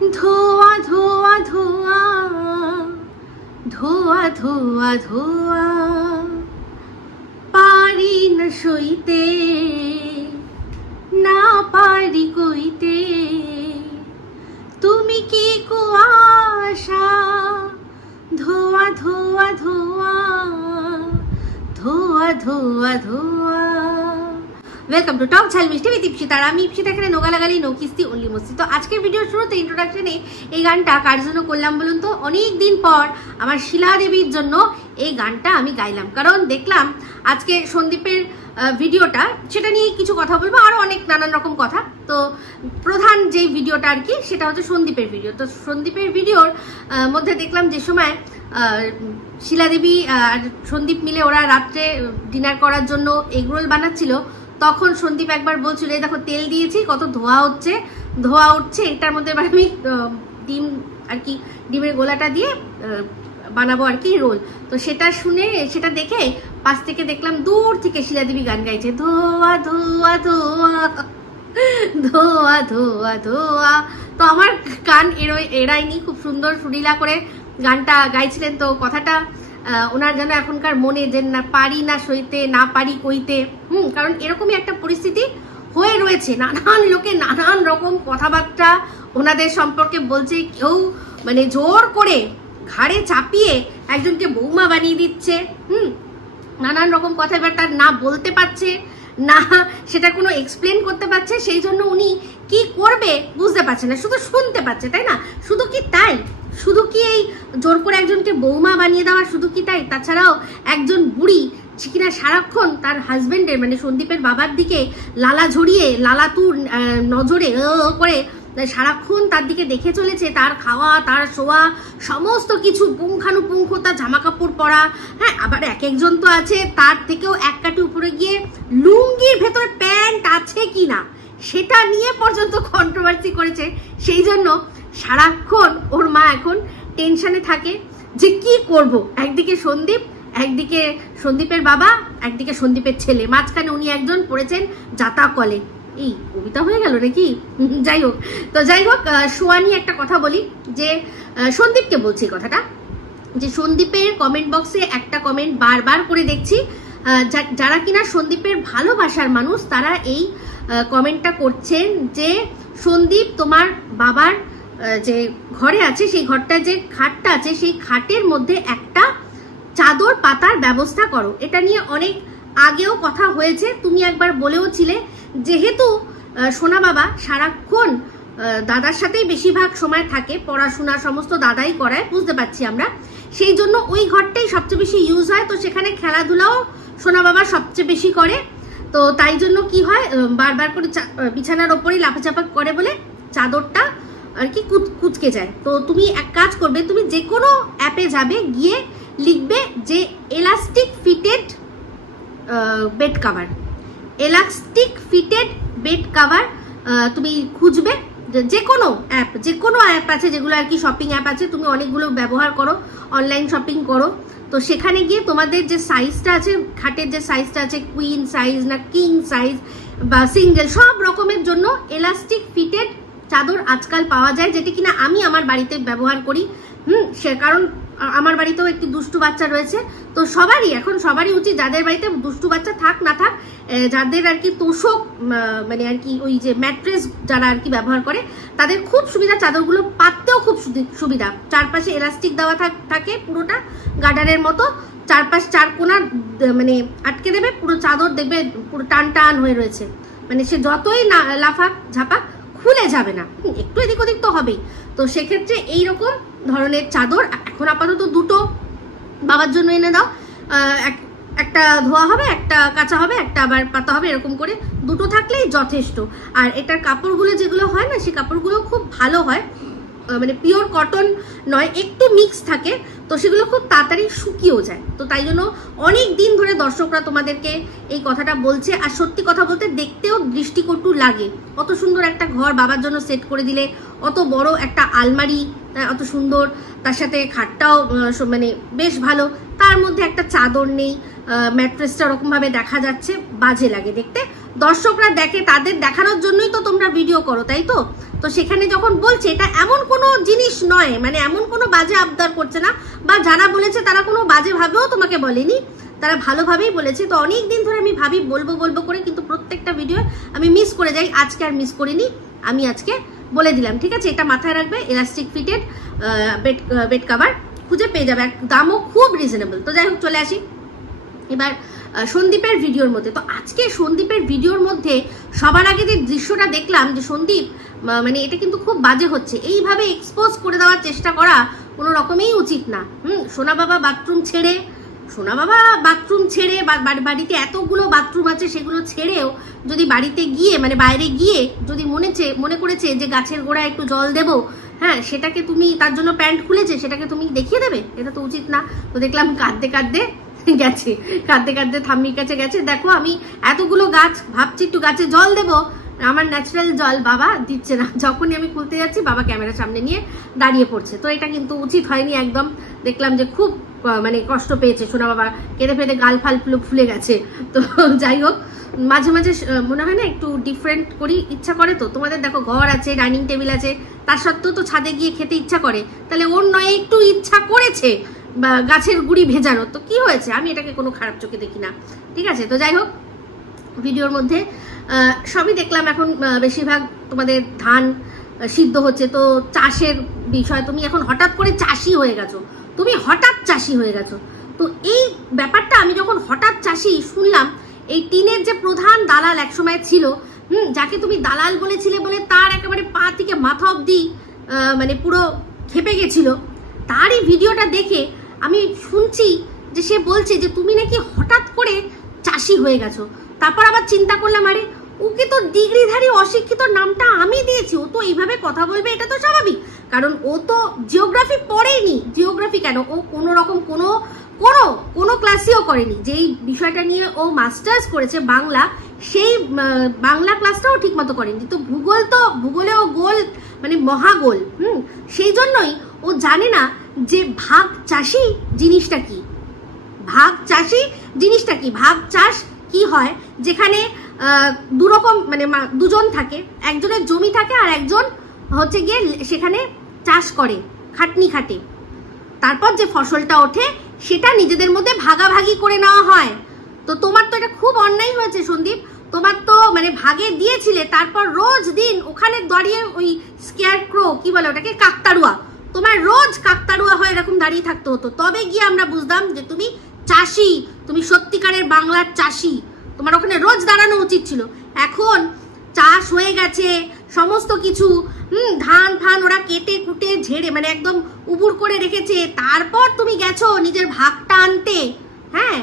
ধোয়া ধোয়া ধোয়া ধোয়া ধোয়া ধোয়া, পারি না সইতে না পারি কইতে, তুমি কি কুয়াশা, ধোয়া ধোয়া ধোয়া ধোয়া ধোয়া ধোয়া। ওয়েলকাম টু টক ঝাল মিষ্টি উইথ ইপসিতা। আমি ইপসিতা, এখানে নোগালাগালি নো কিস্তি অনলি মস্তি। তো আজকের ভিডিওর শুরুতে ইন্ট্রোডাকশনে এই গানটা কার জন্য করলাম বলুন তো? অনেক দিন পর আমার শিলা দেবীর জন্য এই গানটা আমি গাইলাম, কারণ দেখলাম আজকে সন্দীপের ভিডিওটা, সেটা নিয়ে কিছু কথা বলবো, আরও অনেক নানান রকম কথা। তো প্রধান যে ভিডিওটা আর কি, সেটা হচ্ছে সন্দীপের ভিডিও। তো সন্দীপের ভিডিওর মধ্যে দেখলাম যে সময় শিলা দেবী আর সন্দীপ মিলে ওরা রাত্রে ডিনার করার জন্য এগরোল বানাচ্ছিল, তখন সন্দীপ একবার বলছিল এই দেখো তেল দিয়েছি, কত ধোয়া হচ্ছে ধোয়া উঠছে, এটার মধ্যে এবার আমি ডিম আর কি ডিমের গোলাটা দিয়ে বানাবো আর কি রোল। তো সেটা শুনে, সেটা দেখে পাশ থেকে দেখলাম দূর থেকে শিলা দেবী গান গাইছে, ধোয়া ধোয়া ধোয়া ধোয়া ধোয়া ধোয়া। তো আমার কান এড়ায়নি, খুব সুন্দর সুরিলা করে গানটা গাইছিলেন। তো কথাটা ওনার যেন এখনকার মনে, যে না পারি না সইতে না পারি কইতে, কারণ এরকমই একটা পরিস্থিতি হয়ে রয়েছে। নানান লোকে নানান রকম কথাবার্তা ওনাদের সম্পর্কে বলছে, কেউ মানে জোর করে ঘাড়ে চাপিয়ে একজনকে বৌমা বানিয়ে দিচ্ছে, নানান রকম কথাবার্তা না বলতে পারছে না, সেটা কোনো এক্সপ্লেন করতে পারছে, সেই জন্য উনি কি করবে বুঝতে পারছে না, শুধু শুনতে পাচ্ছে, তাই না? শুধু কি তাই? শুধু কি এই জোর করে একজনকে বৌমা বানিয়ে দেওয়া শুধু কি তাই? তাছাড়াও একজন বুড়ি কিনা সারাক্ষণ তার হাজবেন্ডের মানে সন্দীপের বাবার দিকে লালা ঝরিয়ে লালাতুর নজরে করে সারাক্ষণ তার দিকে দেখে চলেছে, তার খাওয়া তার শোয়া সমস্ত কিছু পুঙ্খানুপুঙ্খ, তার জামা কাপড় পরা, হ্যাঁ। আবার এক একজন তো আছে তার থেকেও এক কাটি উপরে গিয়ে লুঙ্গির ভেতরে প্যান্ট আছে কিনা সেটা নিয়ে পর্যন্ত কন্ট্রোভার্সি করেছে। সেই জন্য সারাক্ষণ ওর মা এখন টেনশনে থাকে যে কি করব, একদিকে সন্দীপ, একদিকে সন্দীপের বাবা, একদিকে সন্দীপের ছেলে, মাঝখানে উনি একজন পড়েছেন জাতা কলে। এই কবিতা হয়ে গেল নাকি? যাই হোক, তো যাই হোক, সোয়া নিয়ে একটা কথা বলি, যে সন্দীপকে বলছি কথাটা, যে সন্দীপের কমেন্ট বক্সে একটা কমেন্ট বারবার করে দেখছি, যারা কিনা সন্দীপের ভালোবাসার মানুষ, তারা এই কমেন্টটা করছেন যে সন্দীপ তোমার বাবার যে ঘরে আছে, সেই ঘরটা যে খাটটা আছে, সেই খাটের মধ্যে একটা চাদর পাতার ব্যবস্থা করো। এটা নিয়ে অনেক আগেও কথা হয়েছে, তুমি একবার বলেও ছিলে, যেহেতু সোনা বাবা সারাক্ষণ দাদার সাথেই বেশিরভাগ সময় থাকে, পড়াশোনা সমস্ত দাদাই করায়, বুঝতে পারছি আমরা, সেই জন্য ওই ঘরটাই সবচেয়ে বেশি ইউজ হয়। তো সেখানে খেলাধুলাও সোনা বাবা সবচেয়ে বেশি করে, তো তাই জন্য কি হয়, বারবার করে বিছানার ওপরেই লাফাচাপা করে বলে চাদরটা আর কি কুচকে যায়। তো তুমি এক কাজ করবে, তুমি যে কোনো অ্যাপে যাবে, গিয়ে লিখবে যে elastic fitted bed cover, elastic fitted bed cover তুমি খুঁজবে। যে কোনো অ্যাপ আছে, যেগুলো আর কি শপিং অ্যাপ আছে, তুমি অনেকগুলো ব্যবহার করো, অনলাইন শপিং করো। তো সেখানে গিয়ে তোমাদের যে সাইজটা আছে, খাটের যে সাইজটা আছে, কুইন সাইজ না কিং সাইজ বা সিঙ্গেল, সব রকমের জন্য এলাস্টিক ফিটেড চাদর আজকাল পাওয়া যায়, যেটি কিনা আমি আমার বাড়িতে ব্যবহার করি। সে কারণ আমার বাড়িতেও একটি দুষ্টু বাচ্চা রয়েছে, তো সবারই উচিত, যাদের বাড়িতে দুষ্টু বাচ্চা থাক না থাক, যাদের আর কি তোষক মানে আর কি ওই যে ম্যাট্রেস যারা আর কি ব্যবহার করে, তাদের খুব সুবিধা, চাদরগুলো পাততেও খুব সুবিধা। চারপাশে এলাস্টিক দেওয়া থাকে, পুরোটা গার্ডারের মতো, চার কোণা মানে আটকে দেবে, পুরো চাদর দেখবে পুরো টান টান হয়ে রয়েছে, মানে সে যতই না লাফাক ঝাপাক খুলে যাবে না, একটু এদিক ওদিক তো হবেই। তো সেক্ষেত্রে এইরকম ধরনের চাদর এখন আপাতত দুটো বাবার জন্য এনে দাও, একটা ধোয়া হবে, একটা কাঁচা হবে, একটা আবার পাতা হবে, এরকম করে দুটো থাকলেই যথেষ্ট। আর এটার কাপড়গুলো যেগুলো হয় না, সেই কাপড়গুলো খুব ভালো হয়, মানে পিওর কটন নয়, একটু মিক্স থাকে, তো সেগুলো খুব তাড়াতাড়ি শুকিয়েও যায়। তো তাই জন্য অনেক দিন ধরে দর্শকরা তোমাদেরকে এই কথাটা বলছে। আর সত্যি কথা বলতে দেখতেও দৃষ্টিকটু লাগে, অত সুন্দর একটা ঘর বাবার জন্য সেট করে দিলে, অত বড় একটা আলমারি, অত সুন্দর, তার সাথে খাটটাও মানে বেশ ভালো, তার মধ্যে একটা চাদর নেই, ম্যাট্রেসটা ওরকমভাবে দেখা যাচ্ছে, বাজে লাগে দেখতে। দর্শকরা দেখে, তাদের দেখানোর জন্যই তো তোমরা ভিডিও করো, তাই তো? তো সেখানে যখন বলছে এটা এমন কোনো জিনিস নয়, মানে এমন কোনো বাজে আবদার করছে না, বা যারা বলেছে তারা কোনো বাজে ভাবেও তোমাকে বলেনি, তারা ভালোভাবেই বলেছে। তো অনেক দিন ধরে আমি ভাবি বলবো করে, কিন্তু প্রত্যেকটা ভিডিও আমি মিস করে যাই। আজকে আর মিস করিনি, আমি আজকে বলে দিলাম, ঠিক আছে? এটা মাথায় রাখবে, ইলাস্টিক ফিটেড বেড কভার খুঁজে পেয়ে যাবে, দামও খুব রিজনেবল। তো যাই হোক, চলে আসি এবার সন্দীপের ভিডিওর মধ্যে। তো আজকে সন্দীপের ভিডিওর মধ্যে সবার আগে যে দৃশ্যটা দেখলাম, যে সন্দীপ মানে এটা কিন্তু খুব বাজে হচ্ছে, এইভাবে এক্সপোজ করে দেওয়ার চেষ্টা করা কোনো রকমেই উচিত না। সোনা বাবা বাথরুম ছেড়ে বাড়িতে এতগুলো বাথরুম আছে, সেগুলো ছেড়েও যদি বাড়িতে গিয়ে মানে বাইরে গিয়ে যদি মনে করেছে যে গাছের গোড়ায় একটু জল দেবো, হ্যাঁ, সেটাকে তুমি তার জন্য প্যান্ট খুলেছে, সেটাকে তুমি দেখিয়ে দেবে, এটা তো উচিত না। তো দেখলাম কাঁদতে কাঁদতে ঠাম্মির কাছে গেছে, দেখো আমি এতগুলো গাছ ভাবছি একটু গাছে জল দেবো, আমার ন্যাচারাল জল বাবা দিচ্ছে না। যখনই আমি খুলতে যাচ্ছি বাবা ক্যামেরার সামনে নিয়ে দাঁড়িয়ে পড়ছে। তো এটা কিন্তু উচিত হয়নি একদম। দেখলাম যে খুব মানে কষ্ট পেয়েছে সোনা বাবা, কেঁদে ফেঁদে গাল ফাল ফুলে গেছে। তো যাই হোক, মাঝে মাঝে মনে হয় না একটু ডিফারেন্ট করি, ইচ্ছা করে। তো তোমাদের দেখো ঘর আছে, ডাইনিং টেবিল আছে, তার সত্ত্বেও তো ছাদে গিয়ে খেতে ইচ্ছা করে, তাহলে ওর নয় একটু ইচ্ছা করেছে বা গাছের গুড়ি ভেজানো, তো কি হয়েছে? আমি এটাকে কোনো খারাপ চোখে দেখি না, ঠিক আছে? তো যাই হোক, ভিডিওর মধ্যে সবই দেখলাম। এখন বেশিরভাগ তোমাদের ধান সিদ্ধ হচ্ছে, তো চাষের বিষয়। তুমি এখন হঠাৎ করে চাষি হয়ে গেছো, তো এই ব্যাপারটা আমি যখন হঠাৎ চাষি শুনলাম, এই টিনের যে প্রধান দালাল একসময় ছিল, যাকে তুমি দালাল বলেছিলে বলে তার একেবারে পা থেকে মাথা অবধি মানে পুরো খেপে গেছিল, তারই ভিডিওটা দেখে আমি শুনছি যে সে বলছে যে তুমি নাকি হঠাৎ করে চাষি হয়ে গেছো। তারপর আবার চিন্তা করলাম, আরে ওকে তো ডিগ্রিধারী অশিক্ষিত নামটা আমি দিয়েছি, ও তো এইভাবে কথা বলবে, এটা তো স্বাভাবিক, কারণ ও তো জিওগ্রাফি পড়েনি। জিওগ্রাফি কেন, ও কোনো রকম কোনো ক্লাসেও করেনি। যেই বিষয়টা নিয়ে ও মাস্টার্স করেছে বাংলা, সেই বাংলা ক্লাসটাও ঠিক মতো করেনি। তো ভূগোলে ও গোল, মানে মহাগোল। সেই জন্যই ও জানে না যে ভাগ চাষি জিনিসটা কি, ভাগ চাষ কি হয়, যেখানে দুরকম মানে দুজন থাকে, একজনের জমি থাকে আর একজন হচ্ছে গিয়ে সেখানে চাষ করে, খাটনি খাটে, তারপর যে ফসলটা ওঠে সেটা নিজেদের মধ্যে ভাগাভাগি করে নেওয়া হয়। তো তোমার তো এটা খুব অন্যায় হয়েছে সন্দীপ, তোমার তো মানে ভাগে দিয়েছিলে, তারপর রোজ দিন ওখানে দাঁড়িয়ে ওই স্কেয়ার ক্রো কি বলে ওটাকে, কাকতাড়ুয়া, তোমার রোজ কাকতাড়ুয়া হয়ে এরকম দাঁড়িয়ে থাকতে হতো। তবে গিয়ে আমরা বুঝতাম যে তুমি চাষি, তুমি সত্যিকারের বাংলার চাষি, তোমার ওখানে রোজ দাঁড়ানো উচিত ছিল। এখন চাষ হয়ে গেছে সমস্ত কিছু, ধান ফান ওরা কেটে কুটে ঝেড়ে মানে একদম উবুর করে রেখেছে, তারপর তুমি গেছো নিজের ভাগটা আনতে। হ্যাঁ,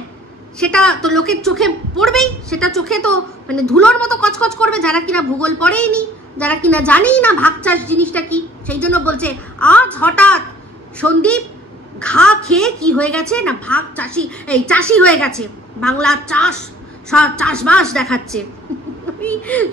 সেটা তো লোকের চোখে পড়বেই, সেটা চোখে তো মানে ধুলোর মতো কচকচ করবে, যারা কিনা ভূগোল পড়েইনি, যারা কিনা জানেই না ভাগ চাষ জিনিসটা কি। সেই জন্য বলছে আজ হঠাৎ সন্দীপ ঘা খেয়ে কি হয়ে গেছে না, ভাগ চাষি, এই চাষি হয়ে গেছে, বাংলা চাষবাস দেখাচ্ছে।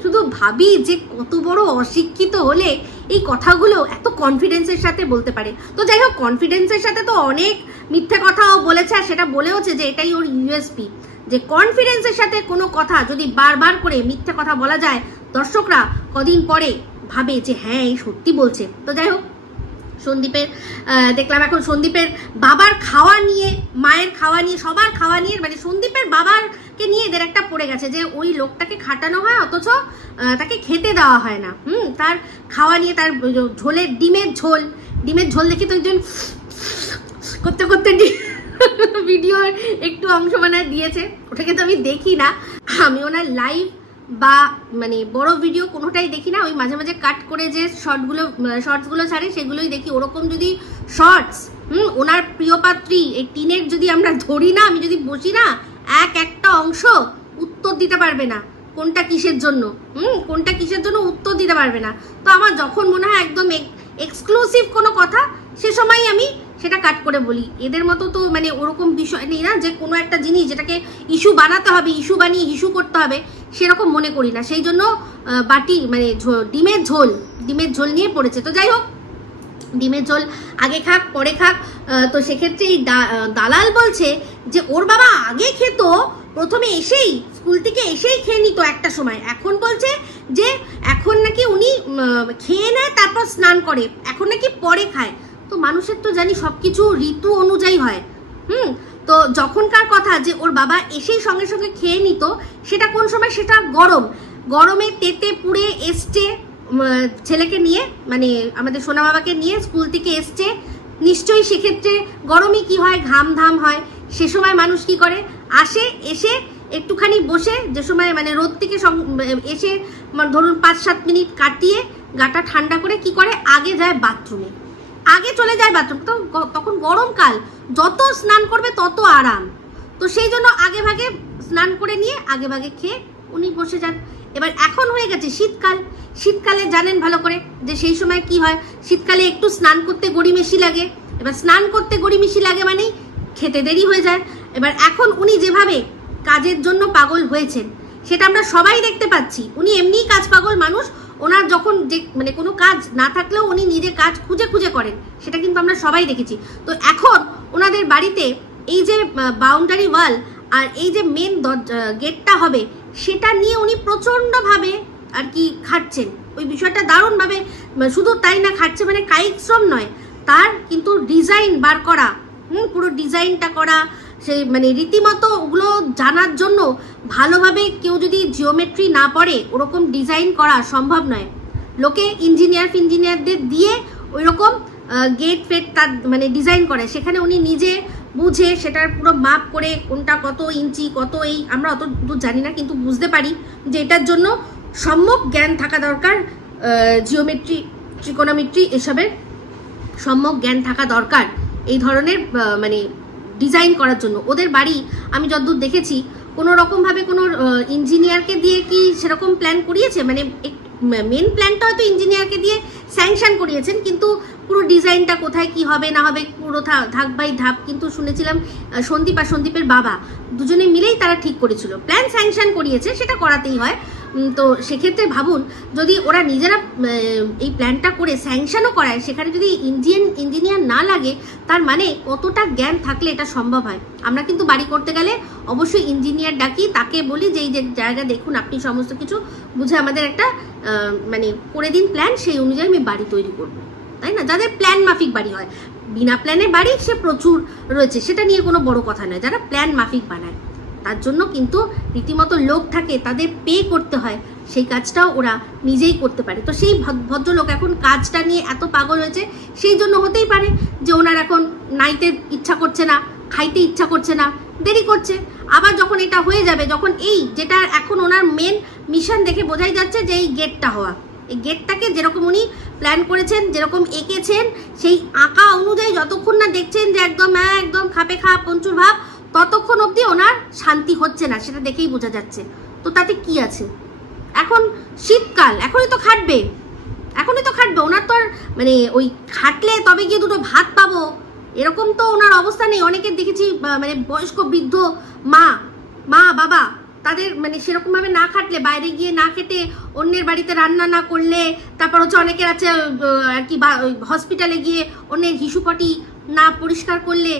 শুধু ভাবি যে কত বড় অশিক্ষিত হলে এই কথাগুলো এত কনফিডেন্সের সাথে বলতে পারে। তো যাই হোক, কনফিডেন্সের সাথে তো অনেক মিথ্যে কথাও বলেছে, আর সেটা বলেওছে যে এটাই ওর ইউএসপি, যে কনফিডেন্সের সাথে কোনো কথা যদি বারবার করে মিথ্যে কথা বলা যায়, দর্শকরা কদিন পরে ভাবে যে হ্যাঁ এই সত্যি বলছে। তো যাই হোক, সন্দীপের দেখলাম এখন সন্দীপের বাবার খাওয়া নিয়ে, মায়ের খাওয়া নিয়ে, সবার খাওয়া নিয়ে, মানে সন্দীপের বাবারকে নিয়ে এদের একটা পড়ে গেছে যে ওই লোকটাকে খাটানো হয় অথচ তাকে খেতে দেওয়া হয় না। তার খাওয়া নিয়ে, তার ঝোলের ডিমের ঝোল দেখি তো একজন করতে করতে ভিডিও একটু অংশ বানায় দিয়েছে, ওটাকে তো আমি দেখি না, আমি ওনার লাইভ বা মানে বড় ভিডিও কোনোটাই দেখি না, ওই মাঝে মাঝে কাট করে যে শর্টসগুলো ছাড়ে সেগুলোই দেখি। ওরকম যদি শর্টস ওনার প্রিয় পাত্রী এই টিনের যদি আমরা ধরি না, আমি যদি বসি না, একটা অংশ উত্তর দিতে পারবে না কোনটা কিসের জন্য, উত্তর দিতে পারবে না। তো আমার যখন মনে হয় একদম এক্সক্লুসিভ কোনো কথা, সে সময় আমি সেটা কাট করে বলি। এদের মতো তো মানে ওরকম বিষয় নেই না যে কোনো একটা জিনিস যেটাকে ইস্যু বানাতে হবে, ইস্যু বানিয়ে ইস্যু করতে হবে, সেরকম মনে করি না। সেই জন্য বাটি মানে ডিমের ঝোল নিয়ে পড়েছে। তো যাই হোক, ডিমের ঝোল আগে খাক পরে খাক। তো সেক্ষেত্রে এই দালাল বলছে যে ওর বাবা আগে খেত, প্রথমে এসেই স্কুল থেকে এসেই খেয়ে নিত একটা সময়, এখন বলছে যে এখন নাকি উনি খেয়ে নেয় তারপর স্নান করে, এখন নাকি পরে খায়। তো মানুষের তো জানি সবকিছু ঋতু অনুযায়ী হয়। তো যখনকার কথা যে ওর বাবা এসেই সঙ্গে সঙ্গে খেয়ে নিত, সেটা কোন সময়? সেটা গরমে তেতে পুড়ে এসছে ছেলেকে নিয়ে, মানে আমাদের সোনা বাবাকে নিয়ে স্কুল থেকে এসছে, নিশ্চয়ই সেক্ষেত্রে গরমে কি হয়, ঘাম ধাম হয়। সে সময় মানুষ কি করে? এসে একটুখানি বসে, যে সময় মানে রোদ থেকে এসে ধরুন 5-7 মিনিট কাটিয়ে গাটা ঠান্ডা করে কি করে? আগে যায় বাথরুমে, আগে চলে যায় বাথরুম। তো তখন গরমকাল, যত স্নান করবে তত আরাম। তো সেই জন্য আগে ভাগে স্নান করে নিয়ে আগে ভাগে খেয়ে উনি বসে যান। এবার এখন হয়ে গেছে শীতকালে জানেন ভালো করে যে সেই সময় কি হয়, শীতকালে একটু স্নান করতে গড়িমেশি লাগে। এবার স্নান করতে গড়িমেশি লাগে মানেই খেতে দেরি হয়ে যায়। এবার এখন উনি যেভাবে কাজের জন্য পাগল হয়েছেন সেটা আমরা সবাই দেখতে পাচ্ছি। উনি এমনিই কাজ পাগল মানুষ, ওনার যখন যে মানে কোনো কাজ না থাকলেও উনি নিজে কাজ খুঁজে খুঁজে করেন, সেটা কিন্তু আমরা সবাই দেখেছি। তো এখন ওনাদের বাড়িতে এই যে বাউন্ডারি ওয়াল আর এই যে মেন গেটটা হবে, সেটা নিয়ে উনি প্রচণ্ডভাবে আর কি খাটছেন। ওই বিষয়টা দারুণভাবে, শুধু তাই না খাটছে মানে কায়িক শ্রম নয়, তার কিন্তু ডিজাইন বার করা, পুরো ডিজাইনটা করা, সেই মানে রীতিমতো ওগুলো জানার জন্য ভালোভাবে কেউ যদি জিওমেট্রি না পড়ে ওরকম ডিজাইন করা সম্ভব নয়। লোকে ইঞ্জিনিয়ারদের দিয়ে ওই রকম গেট ফেট তার মানে ডিজাইন করে, সেখানে উনি নিজে বুঝে সেটার পুরো মাপ করে কোনটা কত ইঞ্চি কত এই, আমরা অত দূর জানি না, কিন্তু বুঝতে পারি যে এটার জন্য সম্যক জ্ঞান থাকা দরকার। জিওমেট্রি, ট্রিকোনোমেট্রি এসবের সম্যক জ্ঞান থাকা দরকার এই ধরনের মানে ডিজাইন করার জন্য। ওদের বাড়ি আমি যতদূর দেখেছি কোনো রকমভাবে কোনো ইঞ্জিনিয়ারকে দিয়ে কি সেরকম প্ল্যান করিয়েছে, মানে মেন প্ল্যানটা হয়তো ইঞ্জিনিয়ারকে দিয়ে স্যাংশন করিয়েছেন, কিন্তু পুরো ডিজাইনটা কোথায় কি হবে না হবে পুরো ধাপ বাই ধাপ কিন্তু শুনেছিলাম সন্দীপ আর সন্দীপের বাবা দুজনে মিলেই তারা ঠিক করেছিল। প্ল্যান স্যাংশন করিয়েছে, সেটা করাতেই হয়। তো সেক্ষেত্রে ভাবুন যদি ওরা নিজেরা এই প্ল্যানটা করে স্যাংশনও করায়, সেখানে যদি ইঞ্জিনিয়ার না লাগে, তার মানে কতটা জ্ঞান থাকলে এটা সম্ভব হয়। আমরা কিন্তু বাড়ি করতে গেলে অবশ্যই ইঞ্জিনিয়ার ডাকি, তাকে বলি যে এই যে জায়গা দেখুন আপনি সমস্ত কিছু বুঝে আমাদের একটা মানে করে দিন প্ল্যান, সেই অনুযায়ী আমি বাড়ি তৈরি করবো, তাই না? যাদের প্ল্যান মাফিক বাড়ি হয়, বিনা প্ল্যানে বাড়ি সে প্রচুর রয়েছে, সেটা নিয়ে কোনো বড় কথা নয়। যারা প্ল্যান মাফিক বানায় তার জন্য কিন্তু রীতিমতো লোক থাকে, তাদের পে করতে হয়, সেই কাজটাও ওরা নিজেই করতে পারে। তো সেই ভদ্রলোক এখন কাজটা নিয়ে এত পাগল হয়েছে, সেই জন্য হতেই পারে যে ওনার এখন নাইতে ইচ্ছা করছে না, খাইতে ইচ্ছা করছে না, দেরি করছে। আবার যখন এটা হয়ে যাবে, যখন এই যেটা এখন ওনার মেন মিশন দেখে বোঝাই যাচ্ছে যে এই গেটটা হওয়া, এই গেটটাকে যেরকম উনি প্ল্যান করেছেন, যেরকম এঁকেছেন, সেই আঁকা অনুযায়ী যতক্ষণ না দেখছেন যে একদম খাপে খাপ পঞ্চুর ভাব, ততক্ষণ অবধি ওনার শান্তি হচ্ছে না, সেটা দেখেই বোঝা যাচ্ছে। তো তাতে কি আছে, এখন শীতকাল, এখনই তো খাটবে। ওনার তো আর মানে ওই খাটলে তবে গিয়ে দুটো ভাত পাবো এরকম তো ওনার অবস্থা নেই। অনেকের দেখেছি মানে বয়স্ক বৃদ্ধ মা বাবা, তাদের মানে সেরকম ভাবে না খাটলে, বাইরে গিয়ে না খেটে, অন্যের বাড়িতে রান্না না করলে, তারপর হচ্ছে অনেকের আছে আর কি হসপিটালে গিয়ে অন্যের হিসুপটি না পরিষ্কার করলে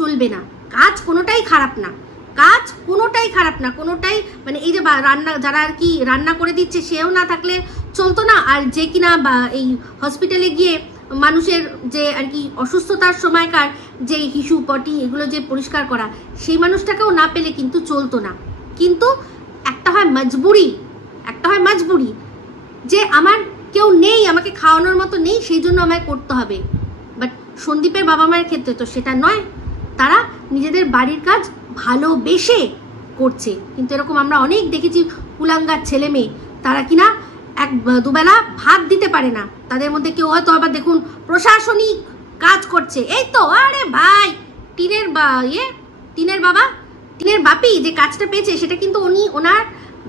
চলবে না। কাজ কোনোটাই খারাপ না, কোনোটাই মানে এই যে রান্না যারা আর কি রান্না করে দিচ্ছে সেও না থাকলে চলতো না, আর যে কিনা বা এই হসপিটালে গিয়ে মানুষের যে আর কি অসুস্থতার সময়কার যে হিসু পটি এগুলো যে পরিষ্কার করা, সেই মানুষটাকেও না পেলে কিন্তু চলতো না। কিন্তু একটা হয় মজবুরি যে আমার কেউ নেই, আমাকে খাওয়ানোর মতো নেই, সেই জন্য আমায় করতে হবে। বাট সন্দীপের বাবা মায়ের ক্ষেত্রে তো সেটা নয়, তারা নিজেদের বাড়ির কাজ ভালোবেসে করছে। কিন্তু এরকম আমরা অনেক দেখেছি কুলাঙ্গার ছেলে মেয়ে, তারা কিনা দুবেলা ভাত দিতে পারে না, তাদের মধ্যে কেউ হয়তো আবার দেখুন প্রশাসনিক কাজ করছে, এই তো আরে ভাই টিনের বাপি যে কাজটা পেয়েছে সেটা কিন্তু উনি ওনার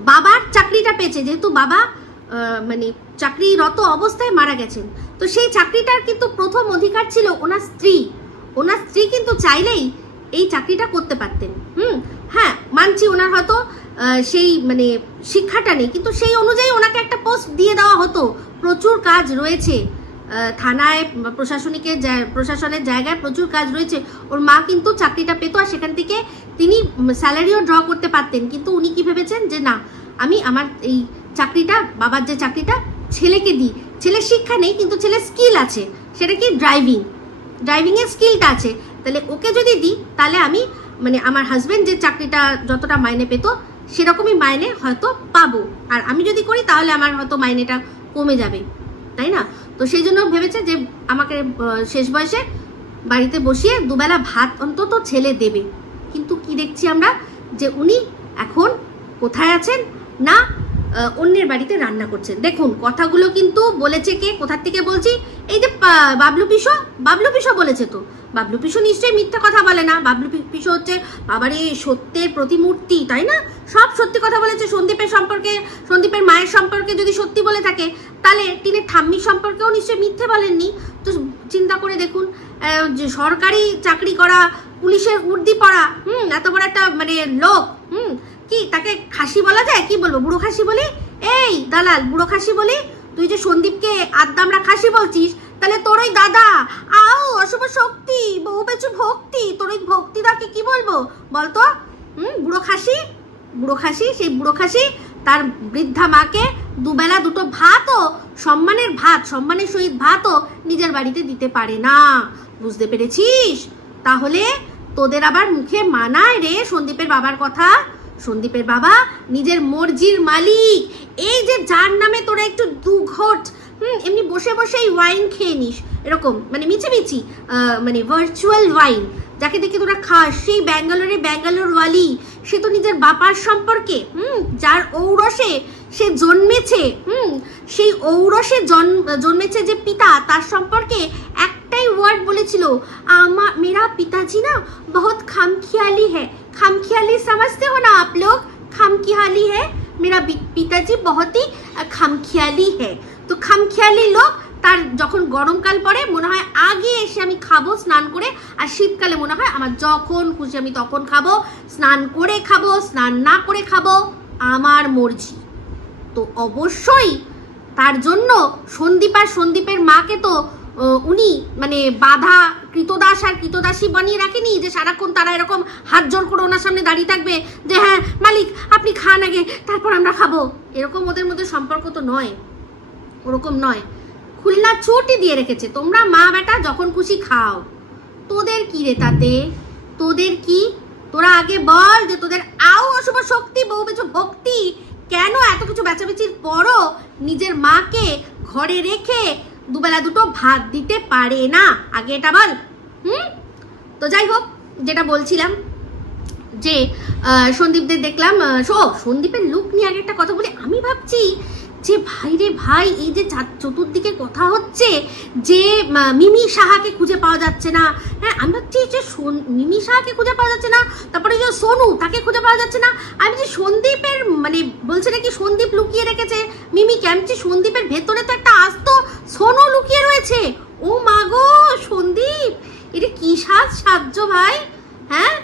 বাবার চাকরিটা পেয়েছে, যেহেতু বাবা মানে চাকরিরত অবস্থায় মারা গেছেন। তো সেই চাকরিটার কিন্তু প্রথম অধিকার ছিল ওনার স্ত্রী কিন্তু চাইলেই এই চাকরিটা করতে পারতেন। হ্যাঁ মানছি ওনার হয়তো সেই মানে শিক্ষাটা নেই, কিন্তু সেই অনুযায়ী ওনাকে একটা পোস্ট দিয়ে দেওয়া হতো, প্রচুর কাজ রয়েছে থানায় প্রশাসনের জায়গায় প্রচুর কাজ রয়েছে, ওর মা কিন্তু চাকরিটা পেতো আর সেখান থেকে তিনি স্যালারিও ড্র করতে পারতেন। কিন্তু উনি কি ভেবেছেন যে না, আমি আমার এই চাকরিটা, বাবার যে চাকরিটা ছেলেকে দিই। ছেলের শিক্ষা নেই কিন্তু ছেলের স্কিল আছে, সেটা কি ড্রাইভিংয়ের স্কিলটা আছে, তাহলে ওকে যদি দিই তাহলে আমি মানে আমার হাজব্যান্ড যে চাকরিটা যতটা মাইনে পেতো সেরকমই মাইনে হয়তো পাবো, আর আমি যদি করি তাহলে আমার হয়তো মাইনেটা কমে যাবে, তাই না? তো সেই জন্য ভেবেছে যে আমাকে শেষ বয়সে বাড়িতে বসিয়ে দুবেলা ভাত অন্তত ছেলে দেবে। কিন্তু কি দেখছি আমরা, যে উনি এখন কোথায় আছেন না অন্যের বাড়িতে রান্না করছেন। দেখুন কথাগুলো কিন্তু বলেছে কে, কোথার থেকে বলছি, এই যে বাবলু পিসো বলেছে। তো বাবলু পিসো নিশ্চয়ই মিথ্যা কথা বলে না। বাবলু পিসো হচ্ছে বাবারে সত্যের প্রতিমূর্তি, তাই না? সব সত্যি কথা বলেছে। সন্দীপের মায়ের সম্পর্কে যদি সত্যি বলে থাকে তাহলে তিনি ঠাম্মির সম্পর্কেও নিশ্চয়ই মিথ্যে বলেননি। তো চিন্তা করে দেখুন, যে সরকারি চাকরি করা, পুলিশের উর্দি পড়া, এত বড় একটা মানে লোক, কি তাকে খাসি বলা যায়? কি বলবো, বুড়ো খাসি বলি? এই দালাল, বুড়ো খাসি বলি? তুই যে সন্দীপকে আদ্দামরা খাসি বলছিস, তাহলে তোর ওই দাদা আও অশুভ শক্তি, বহু বেচু ভক্তি, তোর ওই ভক্তিদাকে কি বলবো বলতো? বুড়ো খাসি, সেই বুড়ো খাসি তার বৃদ্ধা মাকে দুবেলা দুটো ভাতও, সম্মানের সহিত ভাতও নিজের বাড়িতে দিতে পারে না। বুঝতে পেরেছিস? তাহলে তোদের আবার মুখে মানায় রে সন্দীপের বাবার কথা? সন্দীপের বাবা নিজের মর্জির মালিক। এই যে যার নামে তোরা একটু দুঘট এমনি বসে বসেই ওয়াইন খেয়ে নিস, এরকম মানে মিছিমিছি মানে ভার্চুয়াল ওয়াইন যাকে দেখে তোরা খাস, সেই ব্যাঙ্গালোরওয়ালি, সে তো নিজের বাবার সম্পর্কে যার ঔরসে সে জন্মেছে, সেই ঔরসে জন্মেছে যে পিতা, তার সম্পর্কে একটাই ওয়ার্ড বলেছিল, মেরা পিতাজি না বহুত খামখিয়ালি হ্যায়। খামখিয়ালি समझते हो ना आप लोग? खामखियाली है, मेरा पिताजी बहुत ही खामखियाली है। तो खामखियाली लोग, তার যখন গরমকাল পড়ে মনে হয় আগে এসে আমি খাবো স্নান করে, আর শীতকালে মনে হয় আমার যখন খুশি আমি তখন খাবো, স্নান করে খাবো, স্নান না করে খাবো, আমার মর্জি। তো অবশ্যই তার জন্য সন্দীপ আর সন্দীপের মাকে তো উনি মানে বাধা, কৃতদাস আর কৃতদাসী বানিয়ে রাখেনি যে সারাক্ষণ তারা এরকম হাত জোর করে ওনার সামনে দাঁড়িয়ে থাকবে যে হ্যাঁ মালিক আপনি খান আগে তারপর আমরা খাবো। এরকম ওদের মধ্যে সম্পর্ক তো নয়, ওরকম নয়। খুলনা ছুটি দিয়ে রেখেছে, তোমরা মা বেটা যখন খুশি খাও। তোদের কি রে তাতে? তোদের কি? তোরা আগে বল যে তোদের আও অশুভ শক্তি, বহু কিছু ভক্তি, কেন এত কিছু বেচাবেচির পরও নিজের মাকে ঘরে রেখে দুবেলা দুটো ভাত দিতে পারে না? আগে এটা বল। তো যাই হোক, যেটা বলছিলাম যে সন্দীপদের দেখলাম, সন্দীপের লুক নিয়ে আগে একটা কথা বলি। আমি ভাবছি যে ভাই রে ভাই, এই যে চতুর্দিকে কথা হচ্ছে যে মিমি সাহাকে খুঁজে পাওয়া যাচ্ছে না, হ্যাঁ আমি ভাবছি যে মিমি সাহাকে খুঁজে পাওয়া যাচ্ছে না, তারপরে যে সোনু তাকে খুঁজে পাওয়া যাচ্ছে না। আমি যে সন্দীপের মানে বলছে নাকি সন্দীপ লুকিয়ে রেখেছে মিমিকে, আমি যে সন্দীপের ভেতরে তো একটা আস্ত সোনু লুকিয়ে রয়েছে। ও মাগো সন্দীপ, এটা কি সাহায্য ভাই, হ্যাঁ?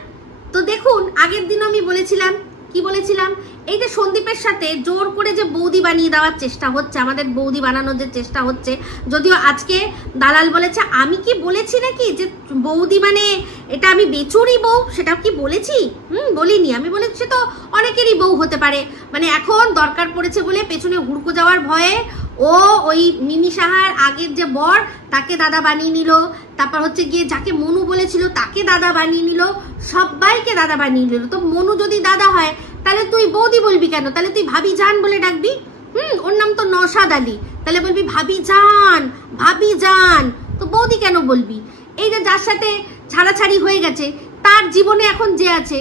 তো দেখুন আগের দিন আমি বলেছিলাম, কি বলেছিলাম, এই যে সন্দীপের সাথে জোর করে যে বৌদি বানিয়ে দেওয়ার চেষ্টা হচ্ছে, আমাদের বৌদি বানানোর যে চেষ্টা হচ্ছে, যদিও আজকে দালাল বলেছে, আমি কি বলেছি নাকি যে বৌদি মানে এটা আমি বেচুরি বউ, সেটা কি বলেছি? বলিনি। আমি বলেছি তো অনেকেরই বউ হতে পারে, মানে এখন দরকার পড়েছে বলে পেছনে হুড়কো যাওয়ার ভয়ে ও ওই মিমি সাহার আগের যে বর তাকে দাদা বানিয়ে নিল, তারপর হচ্ছে গিয়ে যাকে মনু বলেছিল তাকে দাদা বানিয়ে নিল, সবাইকে দাদা বানিয়ে নিল। তো মনু যদি দাদা হয় তাহলে তুই বৌদি বলবি কেন? তাহলে তুই ভাবি জান বলে ডাকবি। ওর নাম তো নওশাদ আলী, তাহলে বলবি ভাবি জান, তো বৌদি কেন বলবি? এই যে যার সাথে ছাড়াছাড়ি হয়ে গেছে, তার জীবনে এখন যে আছে,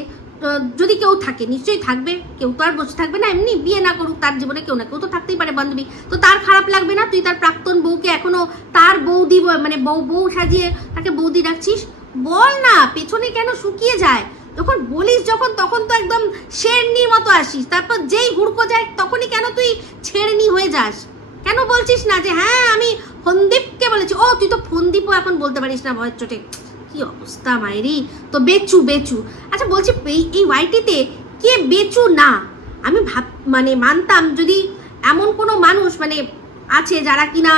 যদি কেউ থাকে নিশ্চয়ই থাকবে, কেউ তো আর বসে থাকবে না এমনি, বিয়ে না করুক তার জীবনে কেউ না কেউ তো থাকতেই পারে বান্ধবী। তো তার খারাপ লাগবে না তুই তার প্রাক্তন বউকে এখনো তার বৌদি মানে বউ সাজিয়ে তাকে বৌদি ডাকছিস? বল না, পেছনে কেন শুকিয়ে যায়? যখন বলিস যখন, তখন তো একদম শেরনির মতো আসিস, তারপর যেই হুড়কো যায় তখনই কেন তুই ছেড়নি হয়ে যাস? কেন বলছিস না যে হ্যাঁ আমি ফন্দীপকে বলেছি? ও তুই তো ফন্দীপও এখন বলতে পারিস না ভয়ের চোটে, কি অবস্থা মায়েরি। তো বেচু আচ্ছা বলছি, এই ওয়াইটিতে কে বেচু না? আমি মানে মানতাম যদি এমন কোনো মানুষ মানে আছে যারা কিনা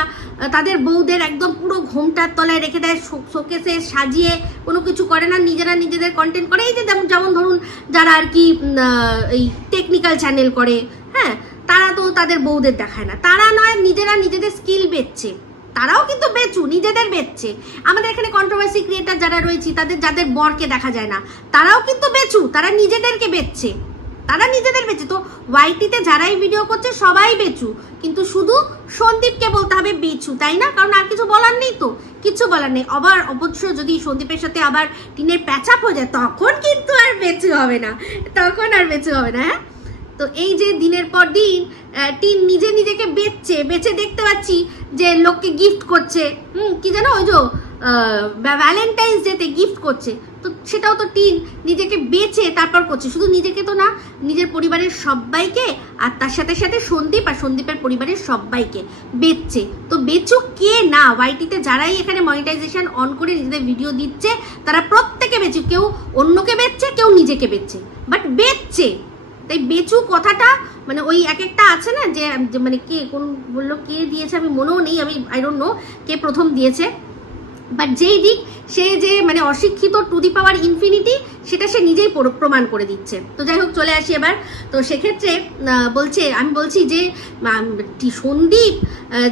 তাদের বউদের একদম পুরো ঘোমটার তলায় রেখে দেয়, শোকেসে সাজিয়ে কোনো কিছু করে না, নিজেরা নিজেদের কন্টেন্ট করে। এই যে যেমন ধরুন যারা আর কি এই টেকনিক্যাল চ্যানেল করে, হ্যাঁ, তারা তো তাদের বউদের দেখায় না। তারা নয়, নিজেরা নিজেদের স্কিল বেচছে, তারাও কিন্তু বেচু, নিজেদের বেচছে। আমাদের এখানে কন্ট্রোভার্সি ক্রিয়েটার যারা রয়েছে, যাদের বরকে দেখা যায় না, তারাও কিন্তু বেচু, তারা নিজেদেরকে বেচছে, তারা নিজেদের বেচে। তো ওয়াইটিতে যারাই ভিডিও করছে সবাই বেচু, কিন্তু শুধু সন্দীপকে বলতে হবে বেচু, তাই না? কারণ আর কিছু বলার নেই, তো কিছু বলার নেই। আবার অবশ্য যদি সন্দীপের সাথে আবার টিনের প্যাচাপ হয়ে যায়, তখন কিন্তু আর বেচু হবে না, তখন আর বেচু হবে না। হ্যাঁ, তো এই যে দিনের পর দিন টিন নিজেকে বেচে দেখতে পাচ্ছি যে লোককে গিফট করছে, কি জানো, ওই যে ভ্যালেন্টাইন্স ডেতে গিফট করছে, তো সেটাও তো টিন নিজেকে বেচে তারপর করছে। শুধু নিজেকে তো না, নিজের পরিবারের সবাইকে, আর তার সাথে সাথে সন্দীপ আর সন্দীপের পরিবারের সবাইকে বেচছে। তো বেচুক কে না, ওয়াইটিতে যারাই এখানে মনিটাইজেশন অন করে নিজেদের ভিডিও দিচ্ছে, তারা প্রত্যেকে বেচুক, কেউ অন্যকে বেচছে, কেউ নিজেকে বেচছে, বাট বেচছে। তাই বেচু কথাটা মানে ওই এক একটা আছে না, যে মানে কে কোন বললো, কে দিয়েছে আমি মনেও নেই, আমি আই ডোন্ট নো কে প্রথম দিয়েছে, বাট যেই দিক সে যে মানে অশিক্ষিত টু দি পাওয়ার ইনফিনিটি, সেটা সে নিজেই প্রমাণ করে দিচ্ছে। তো যাই হোক, চলে আসি এবার। তো সেক্ষেত্রে আমি বলছি যে সন্দীপ,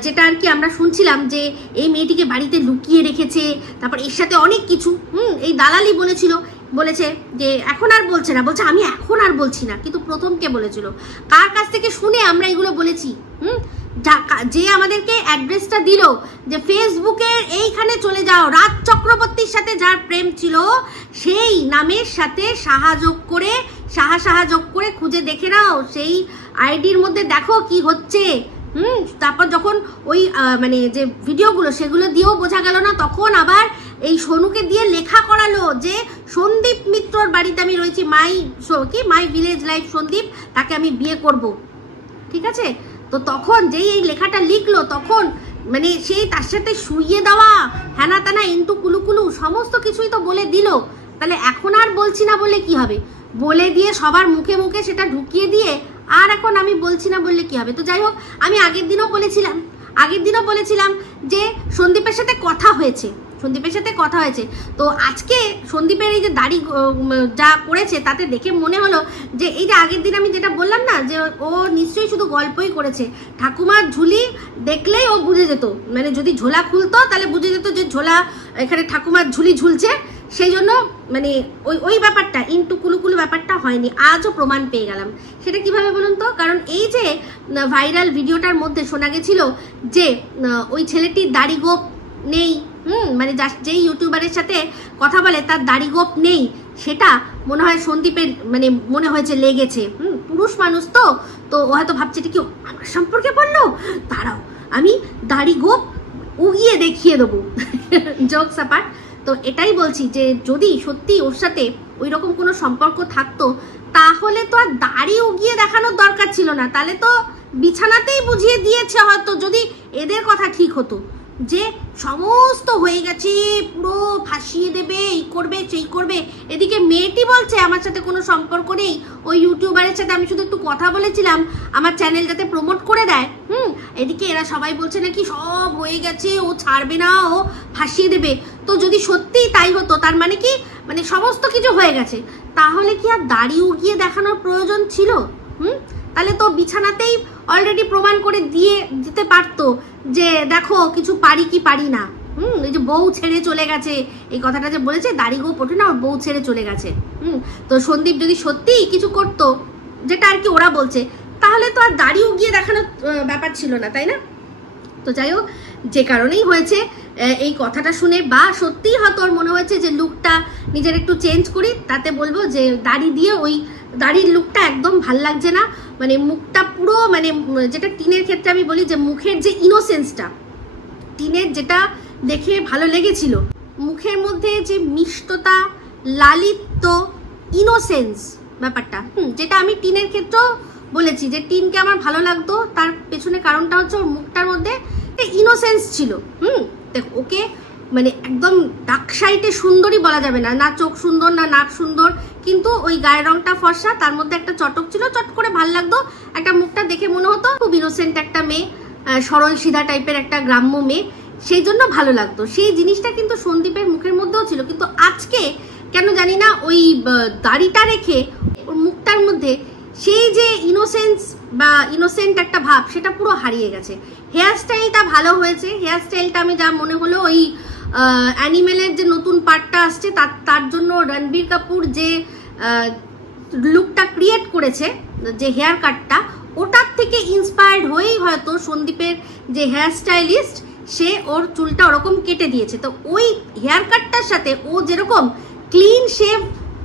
যেটা আর কি আমরা শুনছিলাম যে এই মেয়েটিকে বাড়িতে লুকিয়ে রেখেছে, তারপর এর সাথে অনেক কিছু এই দালালি বলেছে যে এখন আর বলছে না, বলছে আমি এখন আর বলছি না। কিন্তু প্রথম কে বলেছিল, কার কাছ থেকে শুনে আমরা এগুলো বলেছি? যে আমাদেরকে অ্যাড্রেসটা দিল যে ফেসবুকের এইখানে চলে যাও, রাজ চক্রবর্তীর সাথে যার প্রেম ছিল সেই নামের সাথে সাহা যোগ করে খুঁজে দেখে নাও, সেই আইডির মধ্যে দেখো কি হচ্ছে। তারপর যখন ওই মানে যে ভিডিওগুলো সেগুলো দিয়েও বোঝা গেল না, তখন আবার এই সোনুকে দিয়ে লেখা করালো যে সন্দীপ মিত্রর বাড়িতে আমি রয়েছি, মাই ভিলেজ লাইফ সন্দীপ, তাকে আমি বিয়ে করব, ঠিক আছে? তো তখন যেই এই লেখাটা লিখলো, তখন মানে সেই তার সাথে শুইয়ে দেওয়া, হ্যানা তানা ইন্টু কুলুকুলু সমস্ত কিছুই তো বলে দিল। তাহলে এখন আর বলছি না বললে কি হবে? বলে দিয়ে সবার মুখে মুখে সেটা ঢুকিয়ে দিয়ে আর এখন আমি বলছি না বললে কি হবে? তো যাই হোক, আমি আগের দিনও বলেছিলাম যে সন্দীপের সাথে কথা হয়েছে, তো আজকে সন্দীপের এই যে দাড়ি যা করেছে, তাতে দেখে মনে হলো যে এই যে আগের দিন আমি যেটা বললাম না, যে ও নিশ্চয়ই শুধু গল্পই করেছে। ঠাকুমার ঝুলি দেখলেই ও বুঝে যেত, মানে যদি ঝোলা খুলতো তাহলে বুঝে যেত যে ঝোলা এখানে ঠাকুমার ঝুলি ঝুলছে, সেই জন্য মানে ওই ব্যাপারটা ইন্টু কুলুকুলু ব্যাপারটা হয়নি। আজও প্রমাণ পেয়ে গেলাম। সেটা কিভাবে বলুন তো? কারণ এই যে ভাইরাল ভিডিওটার মধ্যে শোনা গেছিল যে ওই ছেলেটির দাড়ি গোপ নেই, মানে যেই ইউটিউবারের সাথে কথা বলে তার দাড়ি গোপ নেই, সেটা মনে হয় সন্দীপের মানে মনে হয়েছে লেগেছে। পুরুষ মানুষ তো ও হয়তো ভাবছে এটা কি আমার সম্পর্কে বললো, দাঁড়াও আমি দাড়ি গোপ উগিয়ে দেখিয়ে দেবো, জোকস অ্যাপার্ট। তো এটাই বলছি যে যদি সত্যি ওর সাথে ওই রকম কোনো সম্পর্ক থাকতো, তাহলে তো আর দাড়ি উগিয়ে দেখানোর দরকার ছিল না, তাহলে তো বিছানাতেই বুঝিয়ে দিয়েছে হয়তো, যদি এদের কথা ঠিক হতো যে সমস্ত হয়ে গেছে, পুরো ফাঁসিয়ে দেবে, এই করবে সেই করবে। এদিকে মেয়েটি বলছে আমার সাথে কোনো সম্পর্ক নেই, ওই ইউটিউবারের সাথে আমি শুধু একটু কথা বলেছিলাম আমার চ্যানেল যাতে প্রমোট করে দেয়। এদিকে এরা সবাই বলছে নাকি সব হয়ে গেছে, ও ছাড়বে না, ও ফাঁসিয়ে দেবে। তো যদি সত্যিই তাই হতো, তার মানে কি, মানে সমস্ত কিছু হয়ে গেছে, তাহলে কি আর দাড়ি উগিয়ে দেখানোর প্রয়োজন ছিল? তাহলে তো বিছানাতেই অলরেডি প্রমাণ করে দিতে পারতো যে দেখো কিছু পারি কি পারি না। এই যে বউ ছেড়ে চলে গেছে, এই কথাটা যে বলেছে দাড়ি গোপ ওঠে না, ওর বউ ছেড়ে চলে গেছে। তো সন্দীপ যদি সত্যিই কিছু করতো, যেটা আর কি ওরা বলছে, তাহলে তো আর দাড়ি উগিয়ে দেখানোর ব্যাপার ছিল না, তাই না? তো যাই হোক, যে কারণেই হয়েছে এই কথাটা শুনে, বা সত্যিই হয়তো ওর মনে হয়েছে যে লুকটা নিজের একটু চেঞ্জ করি, তাতে বলবো যে দাড়ি দিয়ে ওই দাড়ির লুকটা একদম ভাল লাগছে না, মানে মুখটা পুরো মানে যেটা টিনের ক্ষেত্রে আমি বলি যে মুখের যে ইনোসেন্সটা, টিনের যেটা দেখে ভালো লেগেছিল, মুখের মধ্যে যে মিষ্টতা, লালিত্য, ইনোসেন্স ব্যাপারটা, যেটা আমি টিনের ক্ষেত্রেও বলেছি যে টিনকে আমার ভালো লাগতো, তার পেছনে কারণটা হচ্ছে ওর মুখটার মধ্যে ইনোসেন্স ছিল। দেখ, ওকে মানে একদম ডাক সাইটে সুন্দরী বলা যাবে না, না চোখ সুন্দর না নাক সুন্দর, কিন্তু ওই গায়ের রংটা ফর্সা, তার মধ্যে একটা চটক ছিল, চট করে ভাল লাগতো, একটা মুখটা দেখে মনে হতো খুব ইনোসেন্ট একটা মেয়ে, সরল সিধা টাইপের একটা গ্রাম্য মেয়ে, সেই জন্য ভালো লাগতো। সেই জিনিসটা কিন্তু সন্দীপের মুখের মধ্যেও ছিল, কিন্তু আজকে কেন জানি না ওই দাড়িটা রেখে ওর মুখটার মধ্যে সেই যে ইনোসেন্স বা ইনোসেন্ট একটা ভাব সেটা পুরো হারিয়ে গেছে। হেয়ার স্টাইলটা ভালো হয়েছে, হেয়ার স্টাইলটা আমি যা মনে হলো ওই অ্যানিমেলের যে নতুন পার্টটা আসছে তার জন্য রণবীর কাপুর যে লুকটা ক্রিয়েট করেছে, যে হেয়ার কাটটা, ওটার থেকে ইন্সপায়ার্ড হয়েই হয়তো সন্দীপের যে হেয়ার স্টাইলিস্ট সে ওর চুলটা ওরকম কেটে দিয়েছে। তো ওই হেয়ার কাটটার সাথে ও যেরকম ক্লিন শেভ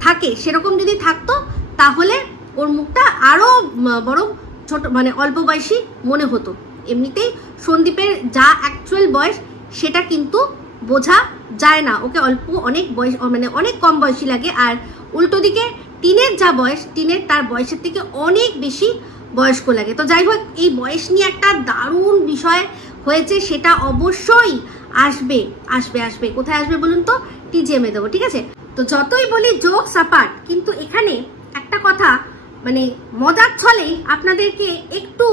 থাকে সেরকম যদি থাকতো তাহলে ওর মুখটা আরো বরং ছোট মানে অল্প বয়সী মনে হতো। এমনিতেই সন্দীপের যা অ্যাকচুয়াল বয়স সেটা কিন্তু বোঝা যায় না, ওকে অনেক বয়স মানে অনেক কম বয়সী লাগে। আর উল্টো দিকে টিনের যা বয়স, টিনের তার বয়সের থেকে অনেক বেশি বয়স্ক লাগে। তো যাই হোক, এই বয়স নিয়ে একটা দারুণ বিষয় হয়েছে, সেটা অবশ্যই আসবে আসবে আসবে। কোথায় আসবে বলুন তো? টিজিএমে দেবো, ঠিক আছে? তো যতই বলি জোকস অ্যাপার্ট, কিন্তু এখানে একটা কথা মানে মজার ছলেই আপনাদেরকে একটু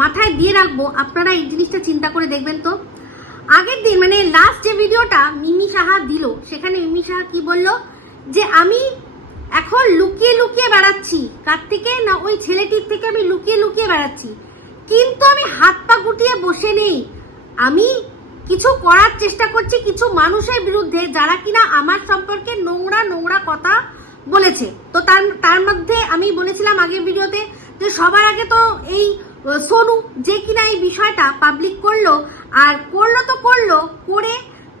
মাথায় দিয়ে রাখবো, আপনারা এই জিনিসটা চিন্তা করে দেখবেন তো। আগের দিন মানে লাস্ট যে ভিডিওটা মিমি সাহা দিল, সেখানে মিমি সাহা কি বললো, যে আমি এখন লুকিয়ে লুকিয়ে বেড়াচ্ছি। কার থেকে? না ওই ছেলেটির থেকে আমি লুকিয়ে লুকিয়ে বেড়াচ্ছি, কিন্তু আমি হাত পা গুটিয়ে বসে নেই, আমি কিছু করার চেষ্টা করছি কিছু মানুষের বিরুদ্ধে যারা কিনা আমার সম্পর্কে নোংরা নোংরা কথা বলেছে। তো তার মধ্যে আমি বলেছিলাম আগের ভিডিওতে যে সবার আগে তো এই সোনু যে কিনা এই বিষয়টা পাবলিক করলো, আর করলো তো করলো, করে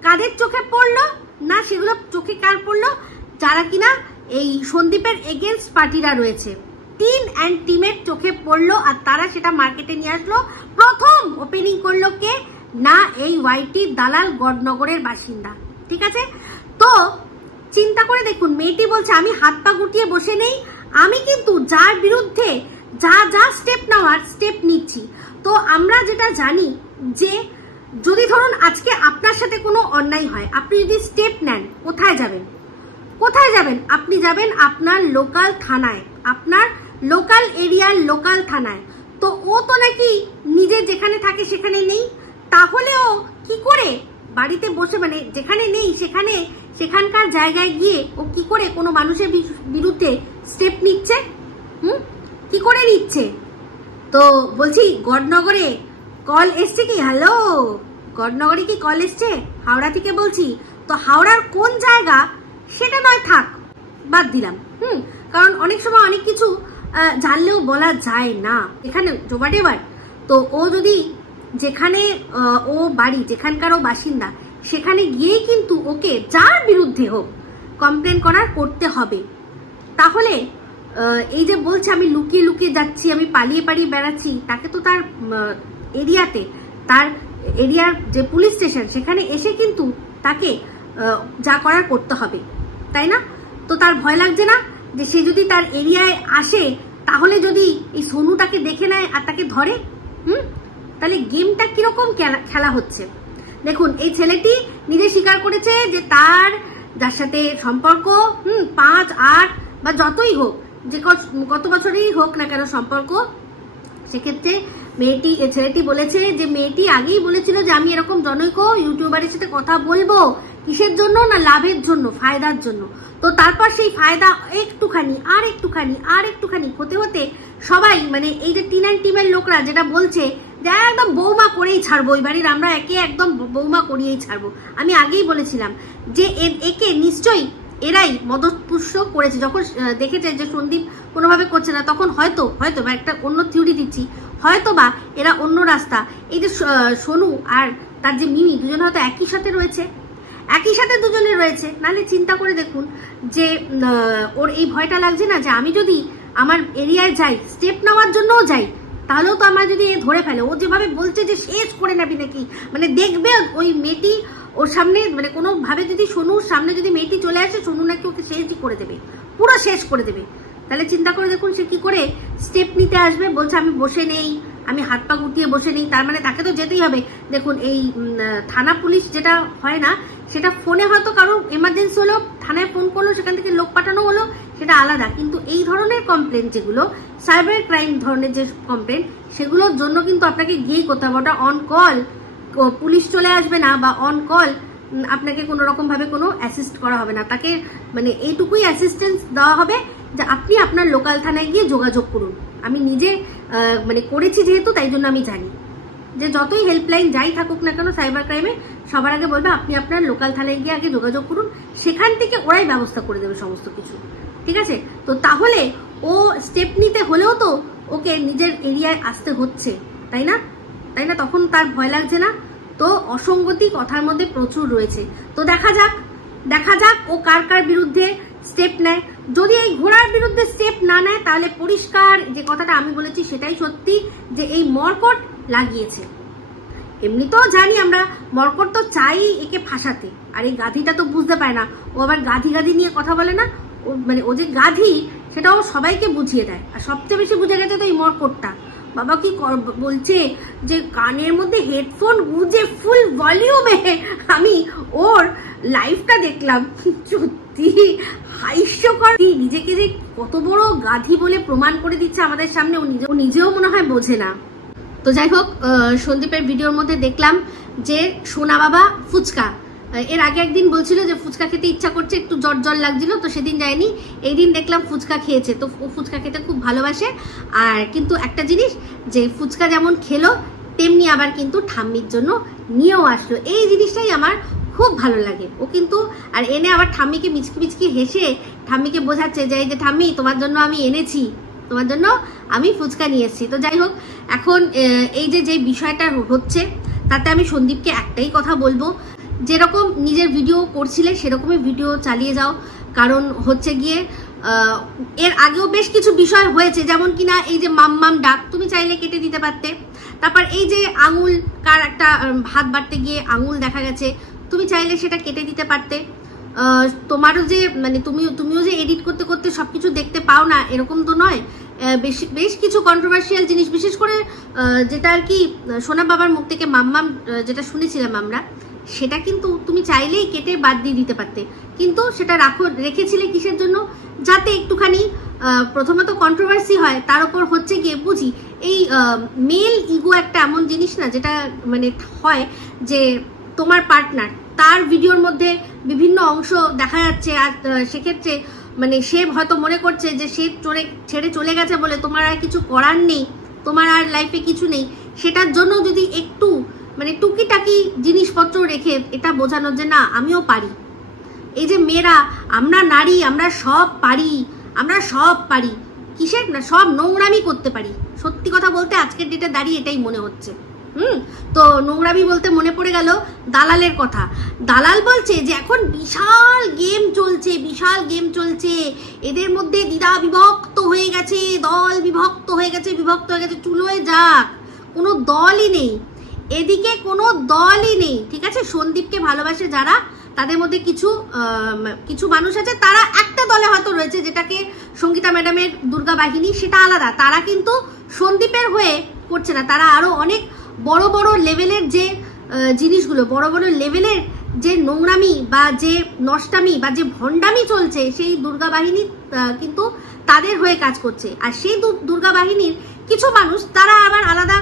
কাদের চোখে পড়লো? না সেগুলো চোখে কার পড়লো? যারা কিনা এই সন্দীপের এগেনস্ট পার্টিরা রয়েছে, টিন অ্যান্ড টিমের চোখে পড়লো, আর তারা সেটা মার্কেটে নিয়ে আসলো। প্রথম ওপেনিং করলো কে? না এই ওয়াইটি দালাল গড়নগরের বাসিন্দা, ঠিক আছে? তো চিন্তা করে দেখুন, মেয়েটি বলছে আমি হাত পা গুটিয়ে বসে নেই, আমি কিন্তু যার বিরুদ্ধে যা যা স্টেপ নেওয়ার স্টেপ নিচ্ছি। তো আমরা যেটা জানি যে যদি ধরুন আজকে আপনার সাথে কোনো অন্যায় হয়, আপনি যদি স্টেপ নেন, কোথায় যাবেন? কোথায় যাবেন? আপনি যাবেন আপনার লোকাল থানায়, আপনার লোকাল এরিয়ার লোকাল থানায়। তো ও তো নাকি নিজে যেখানে থাকে সেখানে নেই, তাহলে ও কি করে বাড়িতে বসে মানে যেখানে নেই সেখানকার জায়গায় গিয়ে ও কি করে কোনো মানুষের বিরুদ্ধে স্টেপ নিচ্ছে? কি করে নিচ্ছে? তো বলছি গড়নগরে কল এসছে কি? হ্যালো, গড়নগরে কি কল এসছে? হাওড়া থেকে বলছি। তো হাওড়ার কোন জায়গা সেটা নয় থাক, বাদ দিলাম। কারণ অনেক সময় অনেক কিছু জানলেও বলা যায় না এখানে হোয়াটএভার। তো ও যদি যেখানে ও বাড়ি, যেখানকার ও বাসিন্দা, সেখানে গিয়েই কিন্তু ওকে যার বিরুদ্ধে হোক কমপ্লেন করতে হবে। তাহলে এই যে বলছে আমি লুকিয়ে লুকিয়ে যাচ্ছি, আমি পালিয়ে পালিয়ে বেড়াচ্ছি, তাকে তো তার এরিয়াতে, তার এরিয়ার যে পুলিশ স্টেশন সেখানে এসে কিন্তু তাকে যা করার করতে হবে, তাই না? তো তার ভয় লাগছে না যে সে যদি তার এরিয়ায় আসে তাহলে যদি এই সোনুটাকে দেখে নেয় আর তাকে ধরে? তাহলে গেমটা কিরকম খেলা হচ্ছে দেখুন। এই ছেলেটি নিজে স্বীকার করেছে যে তার যার সাথে সম্পর্ক 5, 8 বা যতই হোক, যে কত বছরই হোক না কেন সম্পর্ক, সেক্ষেত্রে ছেলেটি বলেছে যে মেয়েটি আগেই বলেছিল যে আমি এরকম জনৈক ইউটিউবারের সাথে কথা বলবো, কিসের জন্য? না লাভের জন্য, ফায়দার জন্য। তো তারপর সেই ফায়দা একটুখানি আর একটুখানি আর একটুখানি হতে হতে সবাই মানে এই যে টিন অ্যান্ড টিমের লোকরা যেটা বলছে যে একদম বৌমা করেই ছাড়বো, এই বাড়ির আমরা একে একদম বৌমা করিয়েই ছাড়বো। আমি আগেই বলেছিলাম যে একে নিশ্চয়ই এরাই মদতপুষ্ট করেছে। যখন দেখেছে যে সন্দীপ কোনোভাবে করছে না, তখন হয়তো বা একটা অন্য থিওরি দিচ্ছি, হয়তো বা এরা অন্য রাস্তা, এই যে সোনু আর তার যে মিমি দুজন হয়তো একই সাথে রয়েছে, একই সাথে দুজনে রয়েছে। নাহলে চিন্তা করে দেখুন যে ওর এই ভয়টা লাগছে না যে আমি যদি আমার এরিয়ায় যাই, স্টেপ নেওয়ার জন্যও যাই, তাহলেও তো আমার যদি ধরে ফেলে। ও যেভাবে বলছে যে শেষ করে নেবি নাকি, মানে দেখবে ওই মেয়েটি ওর সামনে মানে কোনোভাবে যদি সোনুর সামনে যদি মেয়েটি চলে আসে, সোনু নাকি ওকে শেষই করে দেবে, পুরো শেষ করে দেবে। তাহলে চিন্তা করে দেখুন সে কি করে স্টেপ নিতে আসবে। বলছে আমি বসে নেই, আমি হাত পা গুটিয়ে বসে নেই, তার মানে তাকে তো যেতেই হবে। দেখুন এই থানা পুলিশ যেটা হয় না, সেটা ফোনে হয়তো কারোর এমার্জেন্সি হলো, থানায় ফোন করলো, সেখান থেকে লোক পাঠানো হলো, সেটা আলাদা। কিন্তু এই ধরনের কমপ্লেন যেগুলো, সাইবার ক্রাইম ধরনের যে কমপ্লেন, সেগুলোর জন্য কিন্তু আপনাকে গিয়েই করতে হবে। ওটা অন কল পুলিশ চলে আসবে না, বা অন কল আপনাকে কোনো রকম ভাবে কোনো অ্যাসিস্ট করা হবে না। তাকে মানে এইটুকুই অ্যাসিস্ট্যান্স দেওয়া হবে যে আপনি আপনার লোকাল থানায় গিয়ে যোগাযোগ করুন। আমি নিজে মানে করেছি যেহেতু, তাই জন্য আমি জানি যে যতই হেল্পলাইন যাই থাকুক না কেন সাইবার ক্রাইমে, সবার আগে বলবে আপনি আপনার লোকাল থানায় গিয়ে আগে যোগাযোগ করুন, সেখান থেকে ওরাই ব্যবস্থা করে দেবে সমস্ত কিছু। ঠিক আছে? তো তাহলে ও স্টেপ নিতে হলেও তো ওকে নিজের এরিয়ায় আসতে হচ্ছে, তাই না? তখন তার ভয় লাগছে না? তো অসঙ্গতি কথার মধ্যে প্রচুর রয়েছে। তো দেখা যাক ও কার কার বিরুদ্ধে স্টেপ নেয়। যদি এই ঘোড়ার বিরুদ্ধে স্টেপ না নেয়, তাহলে পরিষ্কার যে কথাটা আমি বলেছি সেটাই সত্যি, যে এই মরকট লাগিয়েছে। এমনিতেও জানি আমরা মরকট তো চাই একে ফাঁসাতে, আর এই গাধিটা তো বুঝতে পায় না। ও আবার গাধি নিয়ে কথা বলে না, মানে ও যে গাধি সেটাও সবাইকে বুঝিয়ে দেয়। আর সবচেয়ে বেশি বুঝে গেছে তো এই মরকটটা। বাবা কি বলছে যে কানের মধ্যে হেডফোন গুঁজে ফুল ভলিউমে আমি ওর লাইভটা দেখলাম, সত্যি হাস্যকর। নিজেকে যে কত বড় গাধি বলে প্রমাণ করে দিচ্ছে আমাদের সামনে, ও নিজেও মনে হয় বোঝে না। তো যাই হোক, সন্দীপের ভিডিওর মধ্যে দেখলাম যে সোনা বাবা ফুচকা, এর আগে একদিন বলছিল যে ফুচকা খেতে ইচ্ছা করছে, একটু জ্বর লাগছিল, তো সেদিন যায়নি। এই দিন দেখলাম ফুচকা খেয়েছে। তো ও ফুচকা খেতে খুব ভালোবাসে। আর কিন্তু একটা জিনিস, যে ফুচকা যেমন খেলো তেমনি আবার কিন্তু ঠাম্মির জন্য নিয়েও আসলো। এই জিনিসটাই আমার খুব ভালো লাগে। ও কিন্তু আর এনে আবার ঠাম্মিকে মিচকি হেসে ঠাম্মিকে বোঝাচ্ছে যে এই যে ঠাম্মি, তোমার জন্য আমি এনেছি, তোমার জন্য আমি ফুচকা নিয়ে এসেছি। তো যাই হোক, এখন এই যে বিষয়টা হচ্ছে, তাতে আমি সন্দীপকে একটাই কথা বলবো, যেরকম নিজের ভিডিও করছিলে সেরকমই ভিডিও চালিয়ে যাও। কারণ হচ্ছে গিয়ে এর আগেও বেশ কিছু বিষয় হয়েছে, যেমন কিনা এই যে মাম্মাম ডাক তুমি চাইলে কেটে দিতে পারতে। তারপর এই যে আঙুল, কার একটা হাত বাড়তে গিয়ে আঙুল দেখা গেছে, তুমি চাইলে সেটা কেটে দিতে পারতে। তোমারও যে মানে তুমিও যে এডিট করতে করতে সবকিছু দেখতে পাও না, এরকম তো নয়। বেশ কিছু কন্ট্রোভার্সিয়াল জিনিস, বিশেষ করে যেটা আর কি সোনা বাবার মুখ থেকে মাম্মাম যেটা শুনেছিলাম আমরা, সেটা কিন্তু তুমি চাইলেই কেটে বাদ দিয়ে দিতে পারতে। কিন্তু সেটা রেখেছিলে কিসের জন্য? যাতে একটুখানি প্রথমত কন্ট্রোভার্সি হয়, তার উপর হচ্ছে গিয়ে বুঝি এই মেল ইগো একটা এমন জিনিস না, যেটা মানে হয় যে তোমার পার্টনার তার ভিডিওর মধ্যে বিভিন্ন অংশ দেখা যাচ্ছে, আর সেক্ষেত্রে মানে সে হয়তো মনে করছে যে সে ছেড়ে চলে গেছে বলে তোমার আর কিছু করার নেই, তোমার আর লাইফে কিছু নেই। সেটার জন্য যদি একটু মানে টুকিটাকি জিনিসপত্র রেখে এটা বোঝানোর যে না আমিও পারি, এই যে মেয়েরা আমরা নারী, আমরা সব পারি, কিসের না সব নোংরামি করতে পারি। সত্যি কথা বলতে আজকের ডেটে দাঁড়িয়ে এটাই মনে হচ্ছে। তো নোংরামি বলতে মনে পড়ে গেল দালালের কথা। দালাল বলছে যে এখন বিশাল গেম চলছে, এদের মধ্যে দ্বিধা বিভক্ত হয়ে গেছে, দল বিভক্ত হয়ে গেছে, চুলোয় যাক, কোনো দলই নেই এদিকে, কোনো দলই নেই। ঠিক আছে? সন্দীপকে ভালোবাসে যারা, তাদের মধ্যে কিছু মানুষ আছে, তারা একটা দলে হয়তো রয়েছে, যেটাকে সঙ্গীতা ম্যাডামের দুর্গা বাহিনী, সেটা আলাদা। তারা কিন্তু সন্দীপের হয়ে করছে না, তারা আরো অনেক বড় বড় লেভেলের যে জিনিসগুলো, বড় বড় লেভেলের যে নোংরামি বা যে নষ্টামি বা যে ভণ্ডামি চলছে, সেই দুর্গা বাহিনী কিন্তু তাদের হয়ে কাজ করছে। আর সেই দুর্গা বাহিনীর কিছু মানুষ, তারা আবার আলাদা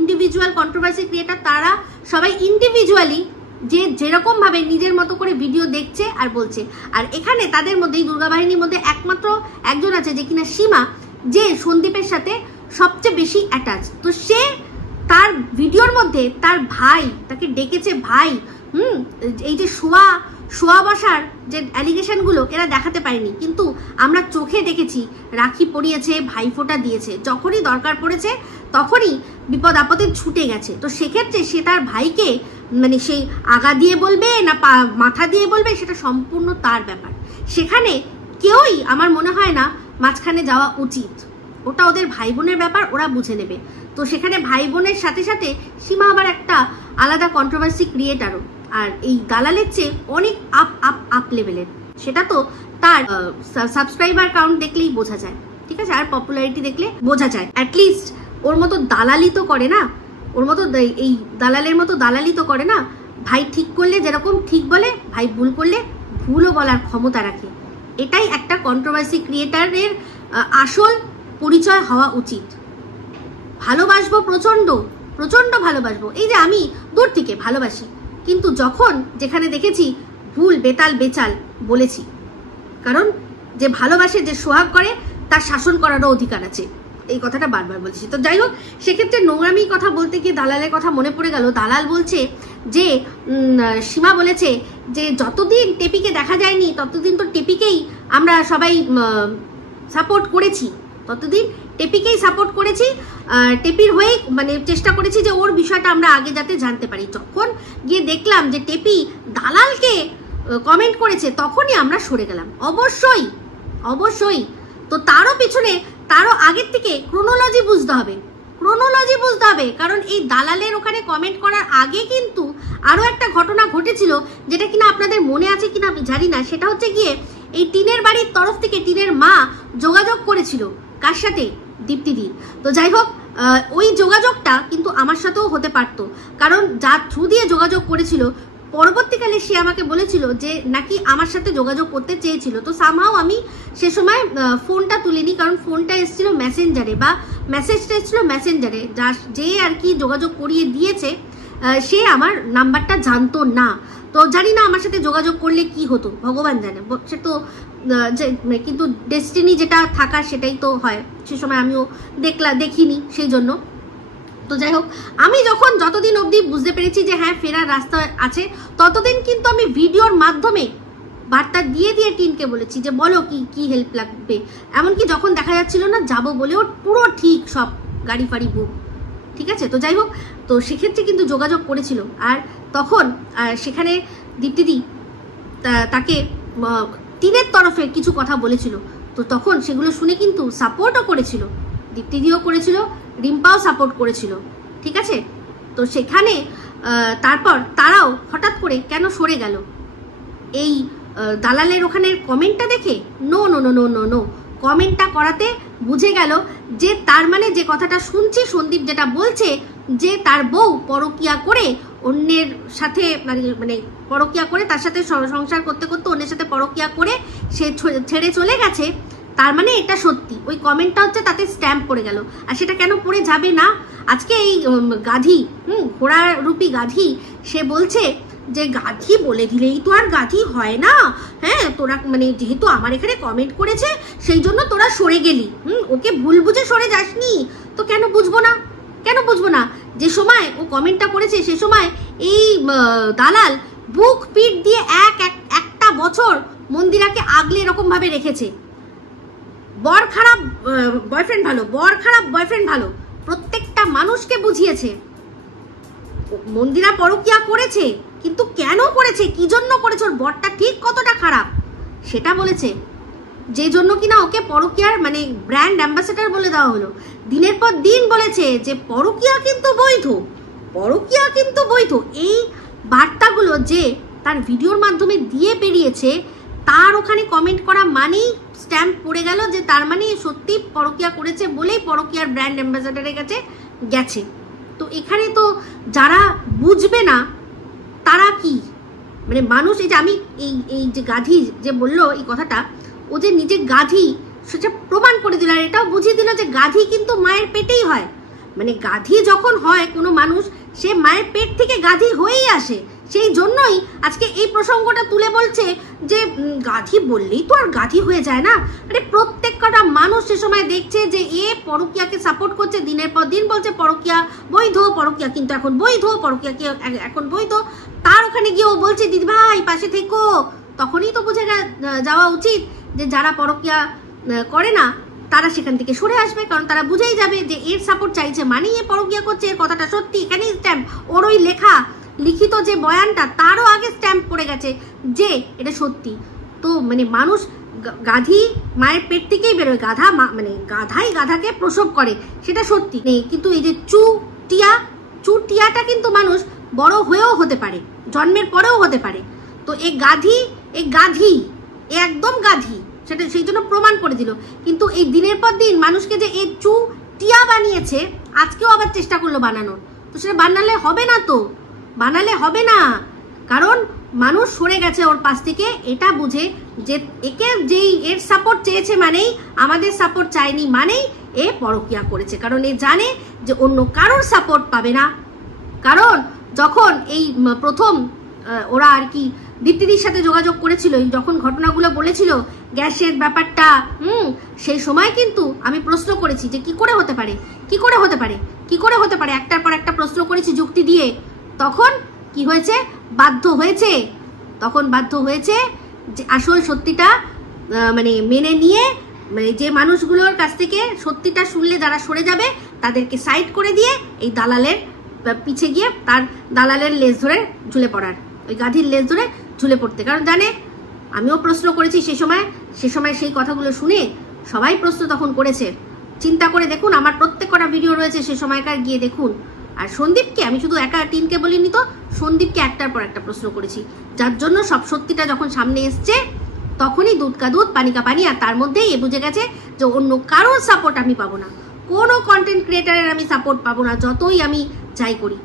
ইন্ডিভিজুয়াল কন্ট্রোভার্সি ক্রিয়েটার, তারা সবাই ইন্ডিভিজুয়ালি যেরকম ভাবে নিজের মতো করে ভিডিও দেখছে আর বলছে। আর এখানে তাদের মধ্যে, দুর্গা বাহিনীর মধ্যে একমাত্র একজন আছে যে কিনা সীমা, যে সন্দীপের সাথে সবচেয়ে বেশি অ্যাটাচ। তো সে তার ভিডিওর মধ্যে তার ভাই, তাকে ডেকেছে ভাই, এই যে শোয়া বসার যে অ্যালিগেশনগুলো এরা দেখাতে পারেনি, কিন্তু আমরা চোখে দেখেছি রাখি পরিয়েছে, ভাইফোঁটা দিয়েছে, যখনই দরকার পড়েছে তখনই বিপদ আপদে ছুটে গেছে। তো সেক্ষেত্রে সে তার ভাইকে মানে সেই আগা দিয়ে বলবে না মাথা দিয়ে বলবে, সেটা সম্পূর্ণ তার ব্যাপার। সেখানে কেউই আমার মনে হয় না মাঝখানে যাওয়া উচিত, ওটা ওদের ভাই বোনের ব্যাপার, ওরা বুঝে নেবে। তো সেখানে ভাই বোনের সাথে সাথে সীমা আবার একটা আলাদা কন্ট্রোভার্সি ক্রিয়েটারও, আর এই দালালের চেয়ে অনেক আপ লেভেলের। সেটা তো তার সাবস্ক্রাইবার কাউন্ট দেখলেই বোঝা যায়। ঠিক আছে? আর পপুলারিটি দেখলে বোঝা যায়। অ্যাটলিস্ট ওর মতো দালালি তো করে না, ওর মতো এই দালালের মতো দালালি তো করে না। ভাই ঠিক করলে যেরকম ঠিক বলে, ভাই ভুল করলে ভুলও বলার ক্ষমতা রাখে। এটাই একটা কন্ট্রোভার্সি ক্রিয়েটারের আসল পরিচয় হওয়া উচিত। ভালোবাসবো, প্রচণ্ড প্রচণ্ড ভালোবাসবো, এই যে আমি দূর থেকে ভালোবাসি, কিন্তু যখন যেখানে দেখেছি ভুল, বেতাল বেচাল বলেছি। কারণ যে ভালোবাসে, যে সোহাগ করে, তার শাসন করারও অধিকার আছে, এই কথাটা বারবার বলছি। তো যাই হোক, সেক্ষেত্রে নোংরামি কথা বলতে গিয়ে দালালের কথা মনে পড়ে গেল। দালাল বলছে যে সীমা বলেছে যে যতদিন টেপিকে দেখা যায়নি ততদিন তো টেপিকেই আমরা সবাই সাপোর্ট করেছি, ততদিন টেপিকেই সাপোর্ট করেছি, টেপির হয়ে মানে চেষ্টা করেছি যে ওর বিষয়টা আমরা আগে যাতে জানতে পারি। যখন গিয়ে দেখলাম যে টেপি দালালকে কমেন্ট করেছে, তখনই আমরা সরে গেলাম। অবশ্যই অবশ্যই, তো তারও পিছনে, তারও আগের থেকে ক্রোনোলজি বুঝতে হবে, কারণ এই দালালের ওখানে কমেন্ট করার আগে কিন্তু আরও একটা ঘটনা ঘটেছিল, যেটা কিনা আপনাদের মনে আছে কিনা আমি জানি না। সেটা হচ্ছে গিয়ে এই টিনের বাড়ির তরফ থেকে টিনের মা যোগাযোগ করেছিল কার সাথে, দীপ্তিদির। তো যাই হোক, ওই যোগাযোগটা কিন্তু আমার সাথেও হতে পারতো, কারণ যার থ্রু দিয়ে যোগাযোগ করেছিল পরবর্তীকালে সে আমাকে বলেছিল যে নাকি আমার সাথে যোগাযোগ করতে চেয়েছিল। তো সামহাও আমি সে সময় ফোনটা তুলিনি, কারণ ফোনটা এসেছিল মেসেঞ্জারে, বা মেসেজটা এসেছিল মেসেঞ্জারে। যে আর কি যোগাযোগ করিয়ে দিয়েছে সে আমার নাম্বারটা জানতো না। তো জানি না আমার সাথে যোগাযোগ করলে কি হতো, ভগবান জানে। সে তো কিন্তু ডেস্টিনি যেটা থাকার সেটাই তো হয়, সে সময় আমিও দেখিনি সেই জন্য। তো যাই হোক, আমি যতদিন অবধি বুঝতে পেরেছি যে হ্যাঁ ফেরার রাস্তা আছে, ততদিন কিন্তু আমি ভিডিওর মাধ্যমে বার্তা দিয়ে টিনকে বলেছি যে বলো কি হেল্প লাগবে। এমনকি যখন দেখা যাচ্ছিল না যাবো বলেও পুরো ঠিক সব গাড়ি ফাড়ি বুক, ঠিক আছে। তো যাই হোক, তো সেক্ষেত্রে কিন্তু যোগাযোগ করেছিল, আর তখন সেখানে দীপ্তিদি তাকে টিনের তরফে কিছু কথা বলেছিল। তো তখন সেগুলো শুনে কিন্তু সাপোর্টও করেছিল, দীপ্তিদিও করেছিল, রিম্পাও সাপোর্ট করেছিল, ঠিক আছে। তো সেখানে তারপর তারাও হঠাৎ করে কেন সরে গেল এই দালালের ওখানের কমেন্টটা দেখে? No no no no no no, কমেন্টটা করাতে বুঝে গেল যে তার মানে যে কথাটা শুনছি সন্দীপ যেটা বলছে যে তার বউ পরকিয়া করে অন্যের সাথে মানে পরকিয়া করে, তার সাথে সংসার করতে করতে অন্যের সাথে পরকিয়া করে সে ছেড়ে চলে গেছে, তার মানে এটা সত্যি। ওই কমেন্টটা হচ্ছে তাতে স্ট্যাম্প পড়ে গেল। আর সেটা কেন পড়ে যাবে না? আজকে এই গাধি, ঘোড়া রূপী গাধি, সে বলছে যে গাধি বলে দিলেই তো আর গাধি হয় না, হ্যাঁ তোরা মানে যেহেতু আমার এখানে কমেন্ট করেছে সেই জন্য তোরা সরে গেলি, ওকে ভুল বুঝে সরে যাসনি। তো কেন বুঝবো না, যে সময় ও কমেন্টটা করেছে সে সময় এই দালাল বুক পিট দিয়ে একটা বছর মন্দিরাকে আগলে এরকম ভাবে রেখেছে। বর খারাপ বয়ফ্রেন্ড ভালো, বর খারাপ বয়ফ্রেন্ড ভালো, প্রত্যেকটা মানুষকে বুঝিয়েছে। মন্দিরা পরকিয়া করেছে, কিন্তু কেন করেছে, কি জন্য করেছে, ওর বরটা ঠিক কতটা খারাপ সেটা বলেছে, যে জন্য কিনা ওকে পরকিয়ার মানে ব্র্যান্ড অ্যাম্বাসেডর বলে দেওয়া হলো। দিনের পর দিন বলেছে যে পরকিয়া কিন্তু বৈধ। এই বার্তাগুলো যে তার ভিডিওর মাধ্যমে দিয়ে বেরিয়েছে, তার ওখানে কমেন্ট করা মানেই স্ট্যাম্প পড়ে গেল যে তার মানে সত্যি পরকিয়া করেছে বলেই পরকিয়ার ব্র্যান্ড অ্যাম্বাসেডরের কাছে গেছে। তো এখানে তো যারা বুঝবে না তারা কি মানে মানুষ, এই যে আমি এই যে গাধি যে বললো এই কথাটা, ও যে নিজে গাধি সেটা প্রমাণ করে দিল, আর এটাও বুঝিয়ে দিল যে গাধি কিন্তু মায়ের পেটেই হয়। মানে গাধি যখন হয় কোনো মানুষ, সে মায়ের পেট থেকে গাধি হয়েই আসে। সেই জন্যই আজকে এই প্রসঙ্গটা তুলে বলছে যে গাধি বললেই তো আর গাধি হয়ে যায় না। আরে প্রত্যেক কটা মানুষ সে সময় দেখছে যে এ পরকিয়াকে সাপোর্ট করছে, দিনের পর দিন বলছে পরকিয়া বৈধ, পরকিয়া কিন্তু এখন বৈধ, পরকিয়া কি এখন বৈধ। তার ওখানে গিয়ে ও বলছে দিদি ভাই পাশে থেকো, তখনই তো বুঝে যাওয়া উচিত যে যারা পরকিয়া করে না তারা সেখান থেকে সরে আসবে, কারণ তারা বুঝেই যাবে যে এর সাপোর্ট চাইছে মানেই এ পরকিয়া করছে, এর কথাটা সত্যি। এখানেই স্ট্যাম্প, ওর ওই লিখিত যে বয়ানটা তারও আগে স্ট্যাম্প পড়ে গেছে যে এটা সত্যি। তো মানে মানুষ গাধি মায়ের পেট থেকেই বেরোয়, গাধা মানে গাধাই গাধাকে প্রসব করে, সেটা সত্যি নেই। কিন্তু এই যে চুটিয়াটা কিন্তু মানুষ বড় হয়েও হতে পারে, জন্মের পরেও হতে পারে। তো এই গাধি একদম গাধি, সেটা সেই জন্য প্রমাণ করে দিল। কিন্তু এই দিনের পর দিন মানুষকে যে এই চুটিয়া বানিয়েছে, আজকেও আবার চেষ্টা করলো বানানোর। তো সেটা বানালে হবে না, কারণ মানুষ সরে গেছে ওর পাশ থেকে, এটা বুঝে যে একে যেই এর সাপোর্ট চেয়েছে মানেই, আমাদের সাপোর্ট চায়নি মানেই এ পরকীয়া করেছে, কারণ এ জানে যে অন্য কারোর সাপোর্ট পাবে না। কারণ যখন এই প্রথম ওরা আর কি দীপ্তিদির সাথে যোগাযোগ করেছিল, যখন ঘটনাগুলো বলেছিল গ্যাসের ব্যাপারটা, সেই সময় কিন্তু আমি প্রশ্ন করেছি যে কি করে হতে পারে, কি করে হতে পারে, কি করে হতে পারে, একটার পর একটা প্রশ্ন করেছি যুক্তি দিয়ে। তখন কি হয়েছে, বাধ্য হয়েছে, তখন বাধ্য হয়েছে যে আসল সত্যিটা মানে মেনে নিয়ে, মানে যে মানুষগুলোর কাছ থেকে সত্যিটা শুনলে যারা সরে যাবে তাদেরকে সাইড করে দিয়ে এই দালালের পিছে গিয়ে তার দালালের লেজ ধরে ঝুলে পড়ার, ওই গাধীর লেজ ধরে ঝুলে পড়তে। কারণ জানে আমিও প্রশ্ন করেছি সে সময় সেই কথাগুলো শুনে সবাই প্রশ্ন তখন করেছে। চিন্তা করে দেখুন, আমার প্রত্যেক কটা ভিডিও রয়েছে সে সময়কার, গিয়ে দেখুন। আর সন্দীপকে আমি শুধু একা টিনকে বলিনি তো, সন্দীপকে একটার পর একটা প্রশ্ন করেছি, যার জন্য সব সত্যিটা যখন সামনে এসছে তখনই দুধ কা দুধ পানি কা পানি। আর তার মধ্যেই এ বুঝে গেছে যে অন্য কারোর সাপোর্ট আমি পাবো না, কোনো কন্টেন্ট ক্রিয়েটারের আমি সাপোর্ট পাবো না, যতই আমি যাই করি।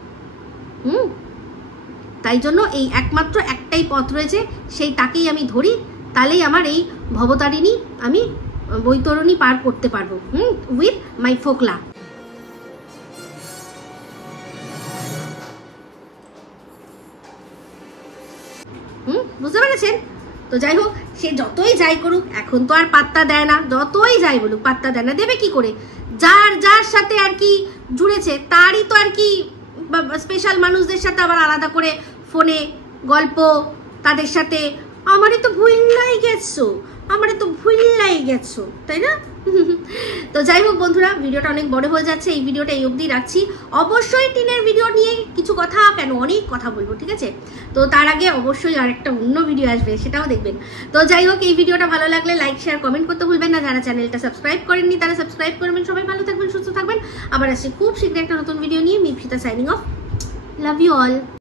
তাই জন্য এই একমাত্র একটাই পথ রয়েছে, সেই তাকেই আমি ধরি, তাহলেই আমার এই ভবতারিণী আমি বৈতরণী পার করতে পারবো উইথ মাই ফোকলা। বুঝতে পেরেছেন? তো যাই হোক, সে যতই যাই করুক এখন তো আর পাত্তা দেয় না, যতই যাই বলুক পাত্তা দেয় না। দেবে কি করে? যার সাথে আর কি জুড়েছে তারই তো আর কি স্পেশাল মানুষদের সাথে আবার আলাদা করে ফোনে গল্প, তাদের সাথে আমারই তো ভুললাই গেছো, তাই না? তো যাই হোক বন্ধুরা, ভিডিওটা অনেক বড় হয়ে যাচ্ছে, এই ভিডিওটা এই অবধি রাখছি। অবশ্যই টিনের ভিডিও নিয়ে কিছু কথা, কেন অনেক কথা বলবো, ঠিক আছে? তো তার আগে অবশ্যই আরেকটা অন্য ভিডিও আসবে, সেটাও দেখবেন। তো যাই হোক, এই ভিডিওটা ভালো লাগলে লাইক শেয়ার কমেন্ট করতে ভুলবেন না। যারা চ্যানেলটা সাবস্ক্রাইব করেননি তারা সাবস্ক্রাইব করবেন। সবাই ভালো থাকবেন, সুস্থ থাকবেন। আবার আসছি খুব শীঘ্রই একটা নতুন ভিডিও নিয়ে। Mipsita signing off. Love you all.